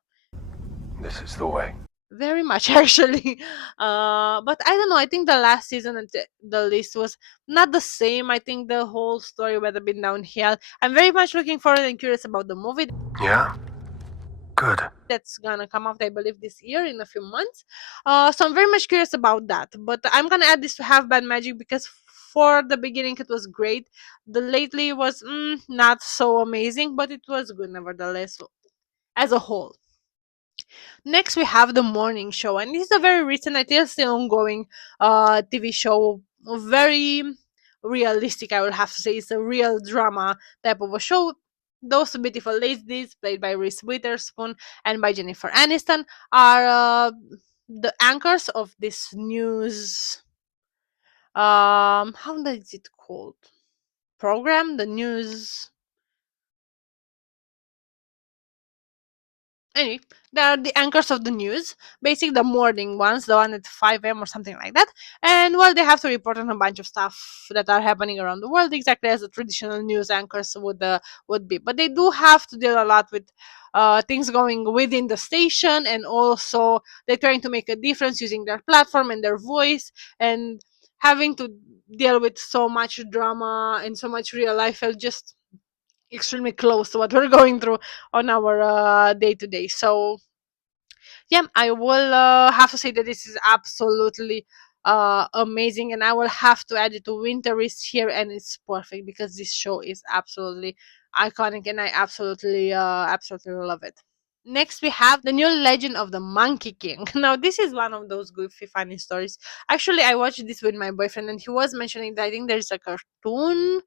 This is the way. Very much actually. But I don't know, I think the last season and the list was not the same. I think the whole story would have been downhill. I'm very much looking forward and curious about the movie. Yeah? Good. That's gonna come out, I believe, this year in a few months. So I'm very much curious about that. But I'm gonna add this to Have Bad Magic, because for the beginning it was great. The lately was not so amazing, but it was good nevertheless as a whole. Next, we have The Morning Show, and this is a very recent, I think, still ongoing TV show. Very realistic, I will have to say. It's a real drama type of a show. Those beautiful ladies, played by Reese Witherspoon and by Jennifer Aniston, are the anchors of this news. How is it called? Program, the news. Anyway, they are the anchors of the news, basically the morning ones, the one at 5 a.m. or something like that. And well, they have to report on a bunch of stuff that are happening around the world, exactly as the traditional news anchors would be. But they do have to deal a lot with things going within the station, and also they're trying to make a difference using their platform and their voice, and having to deal with so much drama and so much real life felt just extremely close to what we're going through on our day to day. So yeah, I will have to say that this is absolutely amazing, and I will have to add it to Winter is Here, and it's perfect because this show is absolutely iconic, and I absolutely love it. Next, we have The New Legend of the Monkey King. Now, this is one of those goofy, funny stories. Actually, I watched this with my boyfriend, and he was mentioning that I think there's a cartoon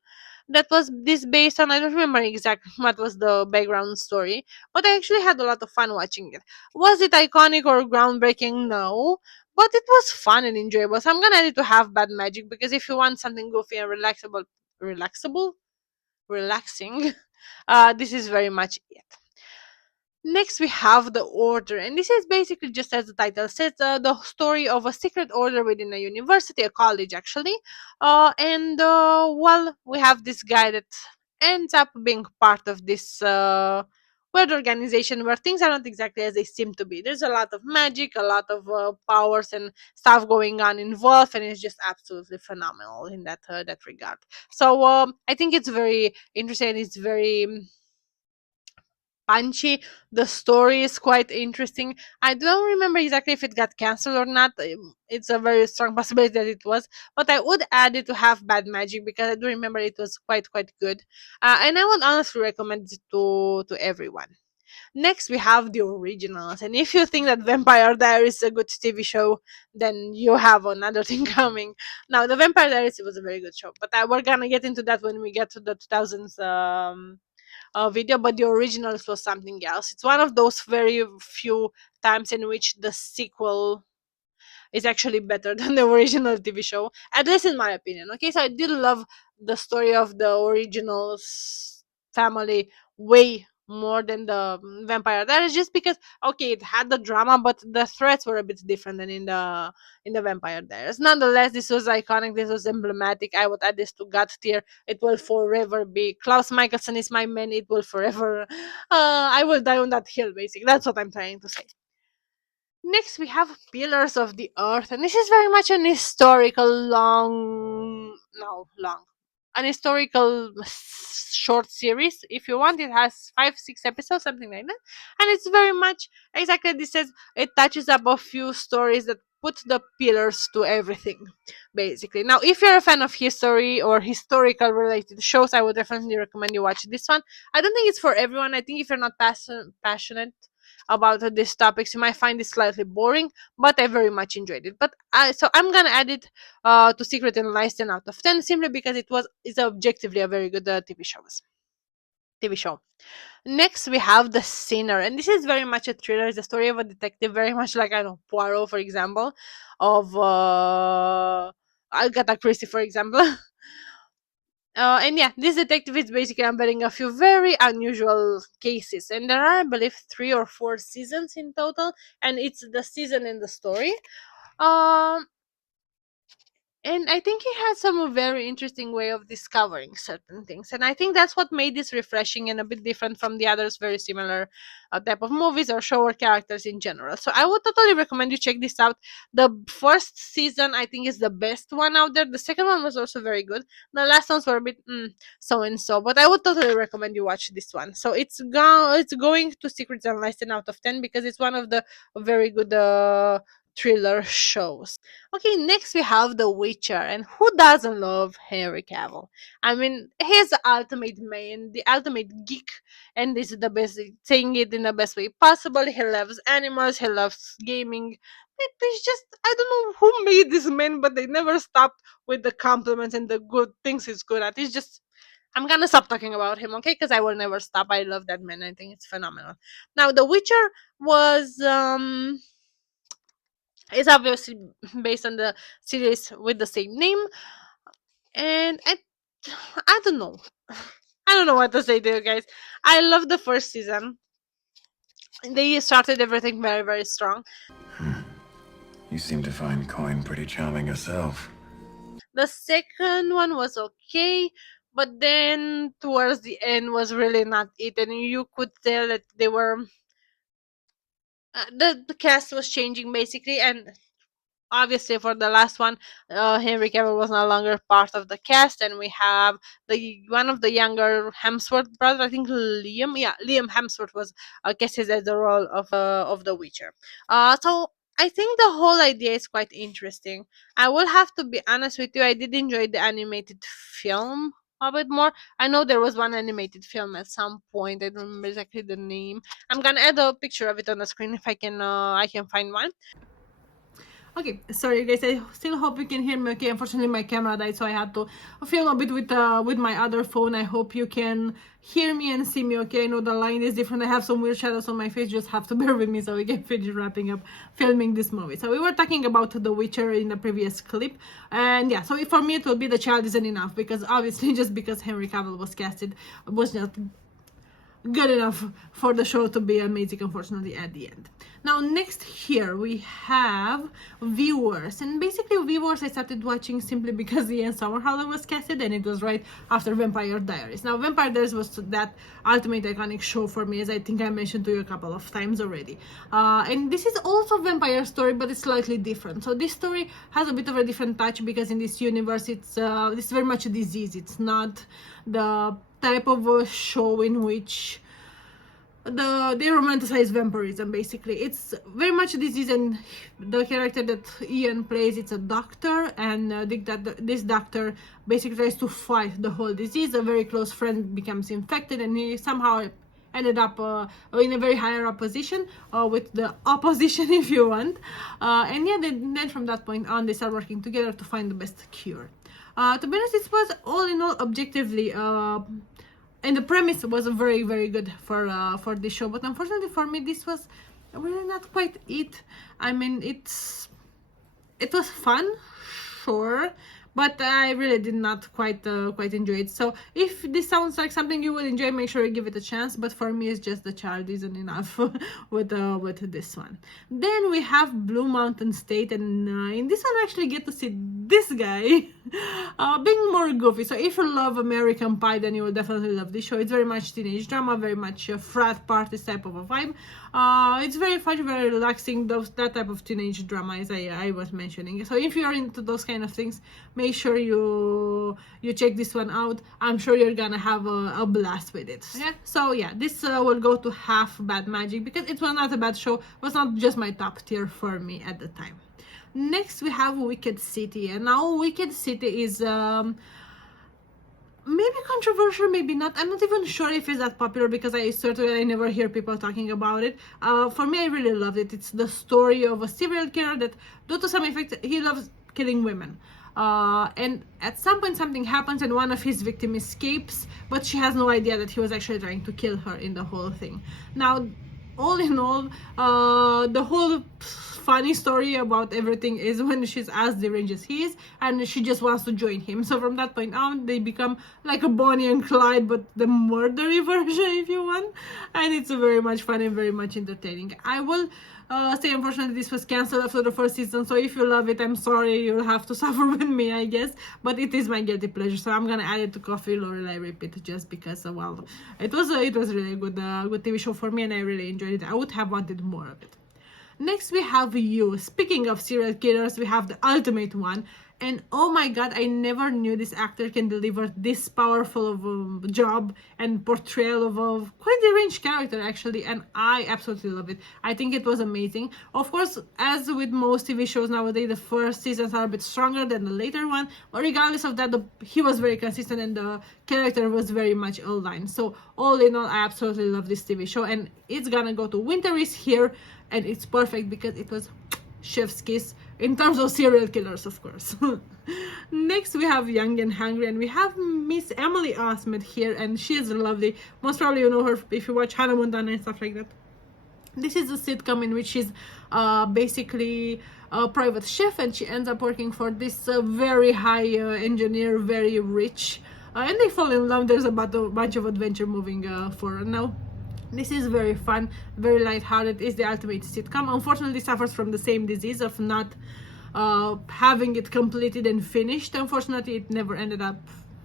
that was this based on. I don't remember exactly what was the background story, but I actually had a lot of fun watching it. Was it iconic or groundbreaking? No, but it was fun and enjoyable. So I'm gonna add it to Have Bad Magic, because if you want something goofy and relaxing, this is very much it. Next, we have the Order, and this is basically, just as the title says, the story of a secret order within a university, a college actually. Well, we have this guy that ends up being part of this weird organization where things are not exactly as they seem to be. There's a lot of magic, a lot of powers and stuff going on involved, and it's just absolutely phenomenal in that regard. So I think it's very interesting. It's very punchy. The story is quite interesting. I don't remember exactly if it got cancelled or not. It's a very strong possibility that it was, but I would add it to Have Bad Magic, because I do remember it was quite good, and I would honestly recommend it to everyone. Next, we have the originals, and if you think that Vampire Diaries is a good TV show, then you have another thing coming. Now, the Vampire Diaries, it was a very good show, but we're gonna get into that when we get to the 2000s video. But the originals was something else. It's one of those very few times in which the sequel is actually better than the original TV show, at least in my opinion. Okay, so I did love the story of the originals family way more than the Vampire Diaries, just because, okay, it had the drama, but the threats were a bit different than in the Vampire Diaries. Nonetheless, this was iconic, this was emblematic. I would add this to God tier. It will forever be. Klaus Michelson is my man. It will forever I will die on that hill, basically. That's what I'm trying to say. Next, we have Pillars of the Earth, and this is very much an historical an historical short series. If you want, it has 5-6 episodes, something like that, and it's very much exactly this says. It touches up a few stories that put the pillars to everything, basically. Now, if you're a fan of history or historical related shows, I would definitely recommend you watch this one. I don't think it's for everyone. I think if you're not passionate about these topics, you might find it slightly boring, but I very much enjoyed it. But so I'm gonna add it to Secret and Lies 10 out of 10, simply because it's objectively a very good TV show. Next, we have The Sinner, and this is very much a thriller. It's a story of a detective, very much like, I don't know, Poirot, for example, of Agatha Christie, for example. And yeah, this detective is basically unveiling a few very unusual cases, and there are, I believe, 3 or 4 seasons in total, and it's the season in the story. Um, and I think he had some very interesting way of discovering certain things, and I think that's what made this refreshing and a bit different from the others very similar type of movies or show or characters in general. So I would totally recommend you check this out. The first season, I think, is the best one out there. The second one was also very good. The last ones were a bit so and so, but I would totally recommend you watch this one. So it's going to Secrets and Lies 10 out of 10, because it's one of the very good thriller shows. Okay, next we have The Witcher, and who doesn't love Henry Cavill? I mean, he's the ultimate man, the ultimate geek, and this is the best, saying it in the best way possible. He loves animals, he loves gaming. It's just, I don't know who made this man, but they never stopped with the compliments and the good things he's good at. It's just, I'm gonna stop talking about him, okay? Because I will never stop. I love that man. I think it's phenomenal. Now, The Witcher was it's obviously based on the series with the same name, and I don't know. I don't know what to say to you guys. I love the first season. They started everything very strong. You seem to find Coin pretty charming yourself. The second one was okay, but then towards the end was really not it, and you could tell that they were the cast was changing basically, and obviously for the last one, Henry Cavill was no longer part of the cast, and we have the one of the younger Hemsworth brother, I think Liam. Yeah, Liam Hemsworth was casted as the role of the Witcher. So I think the whole idea is quite interesting. I will have to be honest with you. I did enjoy the animated film a bit more. I know there was one animated film at some point. I don't remember exactly the name. I'm gonna add a picture of it on the screen if I can. I can find one. Okay, sorry guys, I still hope you can hear me okay. Unfortunately my camera died, so I had to film a bit with my other phone. I hope you can hear me and see me okay. I know the line is different, I have some weird shadows on my face, just have to bear with me so we can finish wrapping up filming this movie. So we were talking about The Witcher in the previous clip, and yeah, so for me it will be The Child Isn't Enough, because obviously just because Henry Cavill was casted was not good enough for the show to be amazing, unfortunately, at the end. Now next here we have Viewers, and basically Viewers I started watching simply because Ian Somerhalder was casted, and it was right after Vampire Diaries. Now Vampire Diaries was that ultimate iconic show for me, as I think I mentioned to you a couple of times already, and this is also a vampire story, but it's slightly different. So this story has a bit of a different touch, because in this universe it's very much a disease. It's not the type of a show in which they romanticize vampirism. Basically it's very much a disease, and the character that Ian plays, it's a doctor, and this doctor basically tries to fight the whole disease. A very close friend becomes infected, and he somehow ended up in a very higher up position with the opposition, if you want, and yeah, then from that point on they start working together to find the best cure. To be honest, it was all in all objectively and the premise was very, very good for this show, but unfortunately for me this was really not quite it. I mean, it was fun, sure, but I really did not quite enjoy it. So if this sounds like something you will enjoy, make sure you give it a chance. But for me, it's just The Child Isn't Enough with this one. Then we have Blue Mountain State, and in this one we actually get to see this guy being more goofy. So if you love American Pie, then you will definitely love this show. It's very much teenage drama, very much frat party type of a vibe. It's very fun, very relaxing, that type of teenage drama, as I was mentioning. So if you're into those kind of things, make sure you check this one out. I'm sure you're gonna have a blast with it. Yeah. So yeah, this will go to half Bad Magic, because it was not a bad show. It was not just my top tier for me at the time. Next we have Wicked City, and now Wicked City is maybe controversial, maybe not. I'm not even sure if it's that popular, because I never hear people talking about it. For me, I really loved it. It's the story of a serial killer that, due to some effect, he loves killing women. And at some point something happens and one of his victims escapes, but she has no idea that he was actually trying to kill her in the whole thing. Now, all in all, the whole funny story about everything is when she's as deranged as he is, and she just wants to join him. So from that point on, they become like a Bonnie and Clyde, but the murdery version, if you want. And it's very much fun and very much entertaining. I will say, unfortunately, this was cancelled after the first season, so if you love it, I'm sorry, you'll have to suffer with me, I guess. But it is my guilty pleasure, so I'm gonna add it to Coffee Lorelai Repeat, just because, well, it was really a good TV show for me, and I really enjoyed it. I would have wanted more of it. Next we have You. Speaking of serial killers, we have the ultimate one, and oh my god, I never knew this actor can deliver this powerful of a job and portrayal of a quite deranged character, actually, and I absolutely love it. I think it was amazing. Of course, as with most TV shows nowadays, the first seasons are a bit stronger than the later one, but regardless of that, he was very consistent and the character was very much aligned. So all in all, I absolutely love this TV show, and it's gonna go to Winter is Here, and it's perfect because it was chef's kiss in terms of serial killers, of course. Next we have Young and Hungry, and we have Miss Emily Osment here, and she is lovely. Most probably you know her if you watch Hannah Montana and stuff like that. This is a sitcom in which she's basically a private chef, and she ends up working for this very high engineer, very rich, and they fall in love. There's a bunch of adventure moving forward. Now this is very fun, very lighthearted. It's the ultimate sitcom. Unfortunately, suffers from the same disease of not having it completed and finished. Unfortunately, it never ended up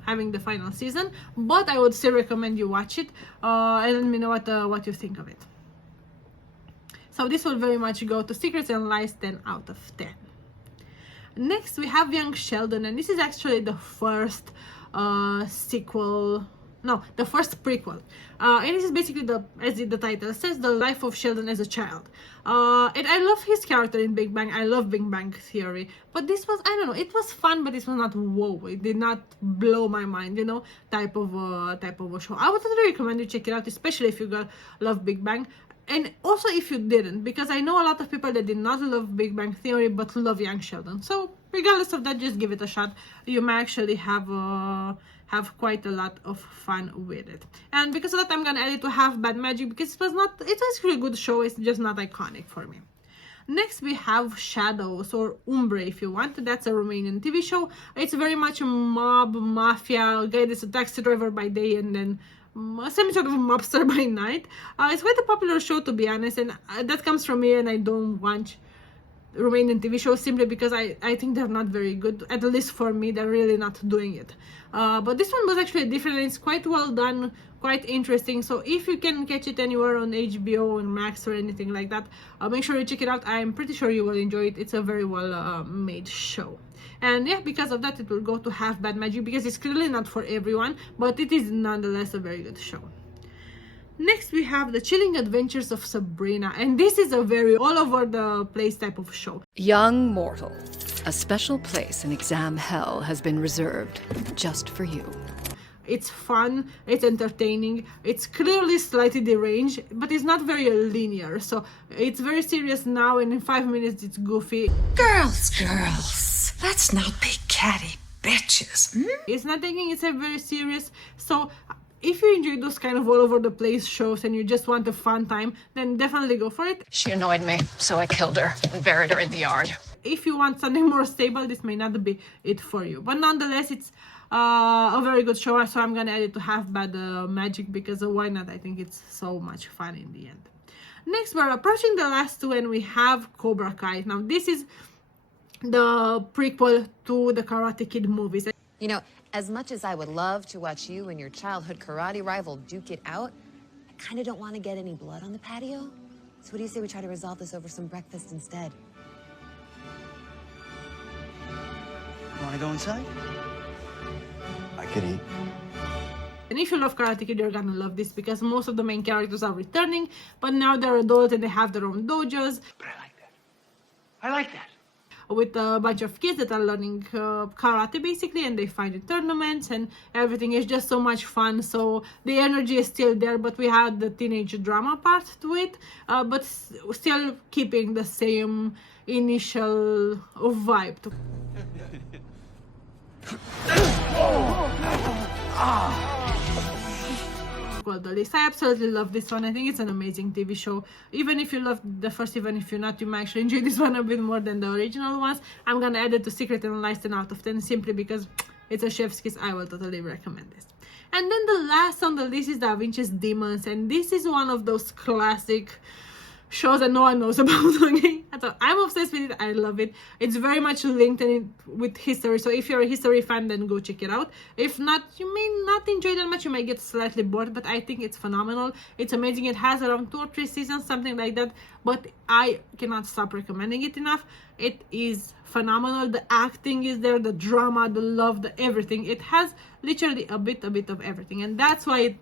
having the final season, but I would still recommend you watch it, and let me know what you think of it. So this will very much go to Secrets and Lies, 10 out of 10. Next we have Young Sheldon, and this is actually the first sequel, no, the first prequel, and this is basically, as the title says, the life of Sheldon as a child. And I love his character in Big Bang. I love Big Bang Theory, but this was, I don't know, it was fun, but this was not whoa, it did not blow my mind, you know, type of a show. I would totally recommend you check it out, especially if you love Big Bang. And also if you didn't, because I know a lot of people that did not love Big Bang Theory but love Young Sheldon, so regardless of that, just give it a shot. You may actually have quite a lot of fun with it. And because of that, I'm gonna add it to Half Bad Magic, because it was actually a good show, it's just not iconic for me. Next we have Shadows, or Umbre if you want. That's a Romanian TV show. It's very much a mob, mafia, guy that's a taxi driver by day and then some sort of a mobster by night. It's quite a popular show, to be honest, and that comes from me, and I don't watch Romanian TV shows simply because I think they're not very good. At least for me, they're really not doing it. But this one was actually different, and it's quite well done, quite interesting. So if you can catch it anywhere on HBO and Max or anything like that, make sure you check it out. I'm pretty sure you will enjoy it. It's a very well made show. And yeah, because of that, it will go to Half Bad Magic, because it's clearly not for everyone, but it is nonetheless a very good show. Next we have The Chilling Adventures of Sabrina, and this is a very all over the place type of show. Young mortal, a special place in exam hell has been reserved just for you. It's fun, it's entertaining, it's clearly slightly deranged, but it's not very linear, so it's very serious now, and in 5 minutes it's goofy. Girls, let's not be catty bitches. It's not taking itself very serious, so if you enjoy those kind of all over the place shows and you just want a fun time, then definitely go for it. She annoyed me, so I killed her and buried her in the yard. If you want something more stable, this may not be it for you, but nonetheless, it's a very good show, so I'm gonna add it to Half Bad Magic, because why not? I think it's so much fun in the end. Next, we're approaching the last two, and we have Cobra Kai. Now, this is the prequel to the Karate Kid movies. You know, as much as I would love to watch you and your childhood karate rival duke it out, I kind of don't want to get any blood on the patio. So what do you say we try to resolve this over some breakfast instead? Want to go inside? I could eat. And if you love Karate Kid, you're gonna love this, because most of the main characters are returning, but now they're adults and they have their own dojos. But I like that. I like that. With a bunch of kids that are learning karate basically, and they find in tournaments, and everything is just so much fun. So the energy is still there, but we had the teenage drama part to it, but still keeping the same initial vibe. Well, the list. I absolutely love this one. I think it's an amazing TV show. Even if you love the first, even if you're not, you might actually enjoy this one a bit more than the original ones. I'm gonna add it to Secret and Lies 10 out of 10, simply because it's a chef's kiss. I will totally recommend this. And then the last on the list is Da Vinci's Demons, and this is one of those classic shows that no one knows about. Okay, so I'm obsessed with it. I love it. It's very much linked with history, so if you're a history fan, then go check it out. If not, you may not enjoy that much. You might get slightly bored, but I think it's phenomenal. It's amazing. It has around 2 or 3 seasons, something like that, but I cannot stop recommending it enough. It is phenomenal. The acting is there, the drama, the love, the everything. It has literally a bit of everything, and that's why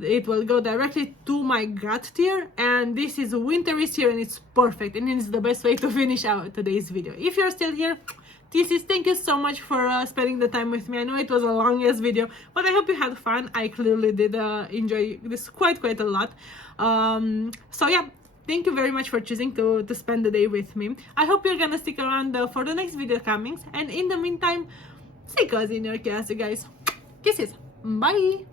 it will go directly to my gut tier. And this is Winter is Here, and it's perfect, and it's the best way to finish out today's video. If you're still here, thank you so much for spending the time with me. I know it was a longest video, but I hope you had fun. I clearly did enjoy this quite a lot. So yeah, thank you very much for choosing to spend the day with me. I hope you're gonna stick around for the next video coming, and in the meantime, stay cozy in your chaos, you guys. Kisses. Bye.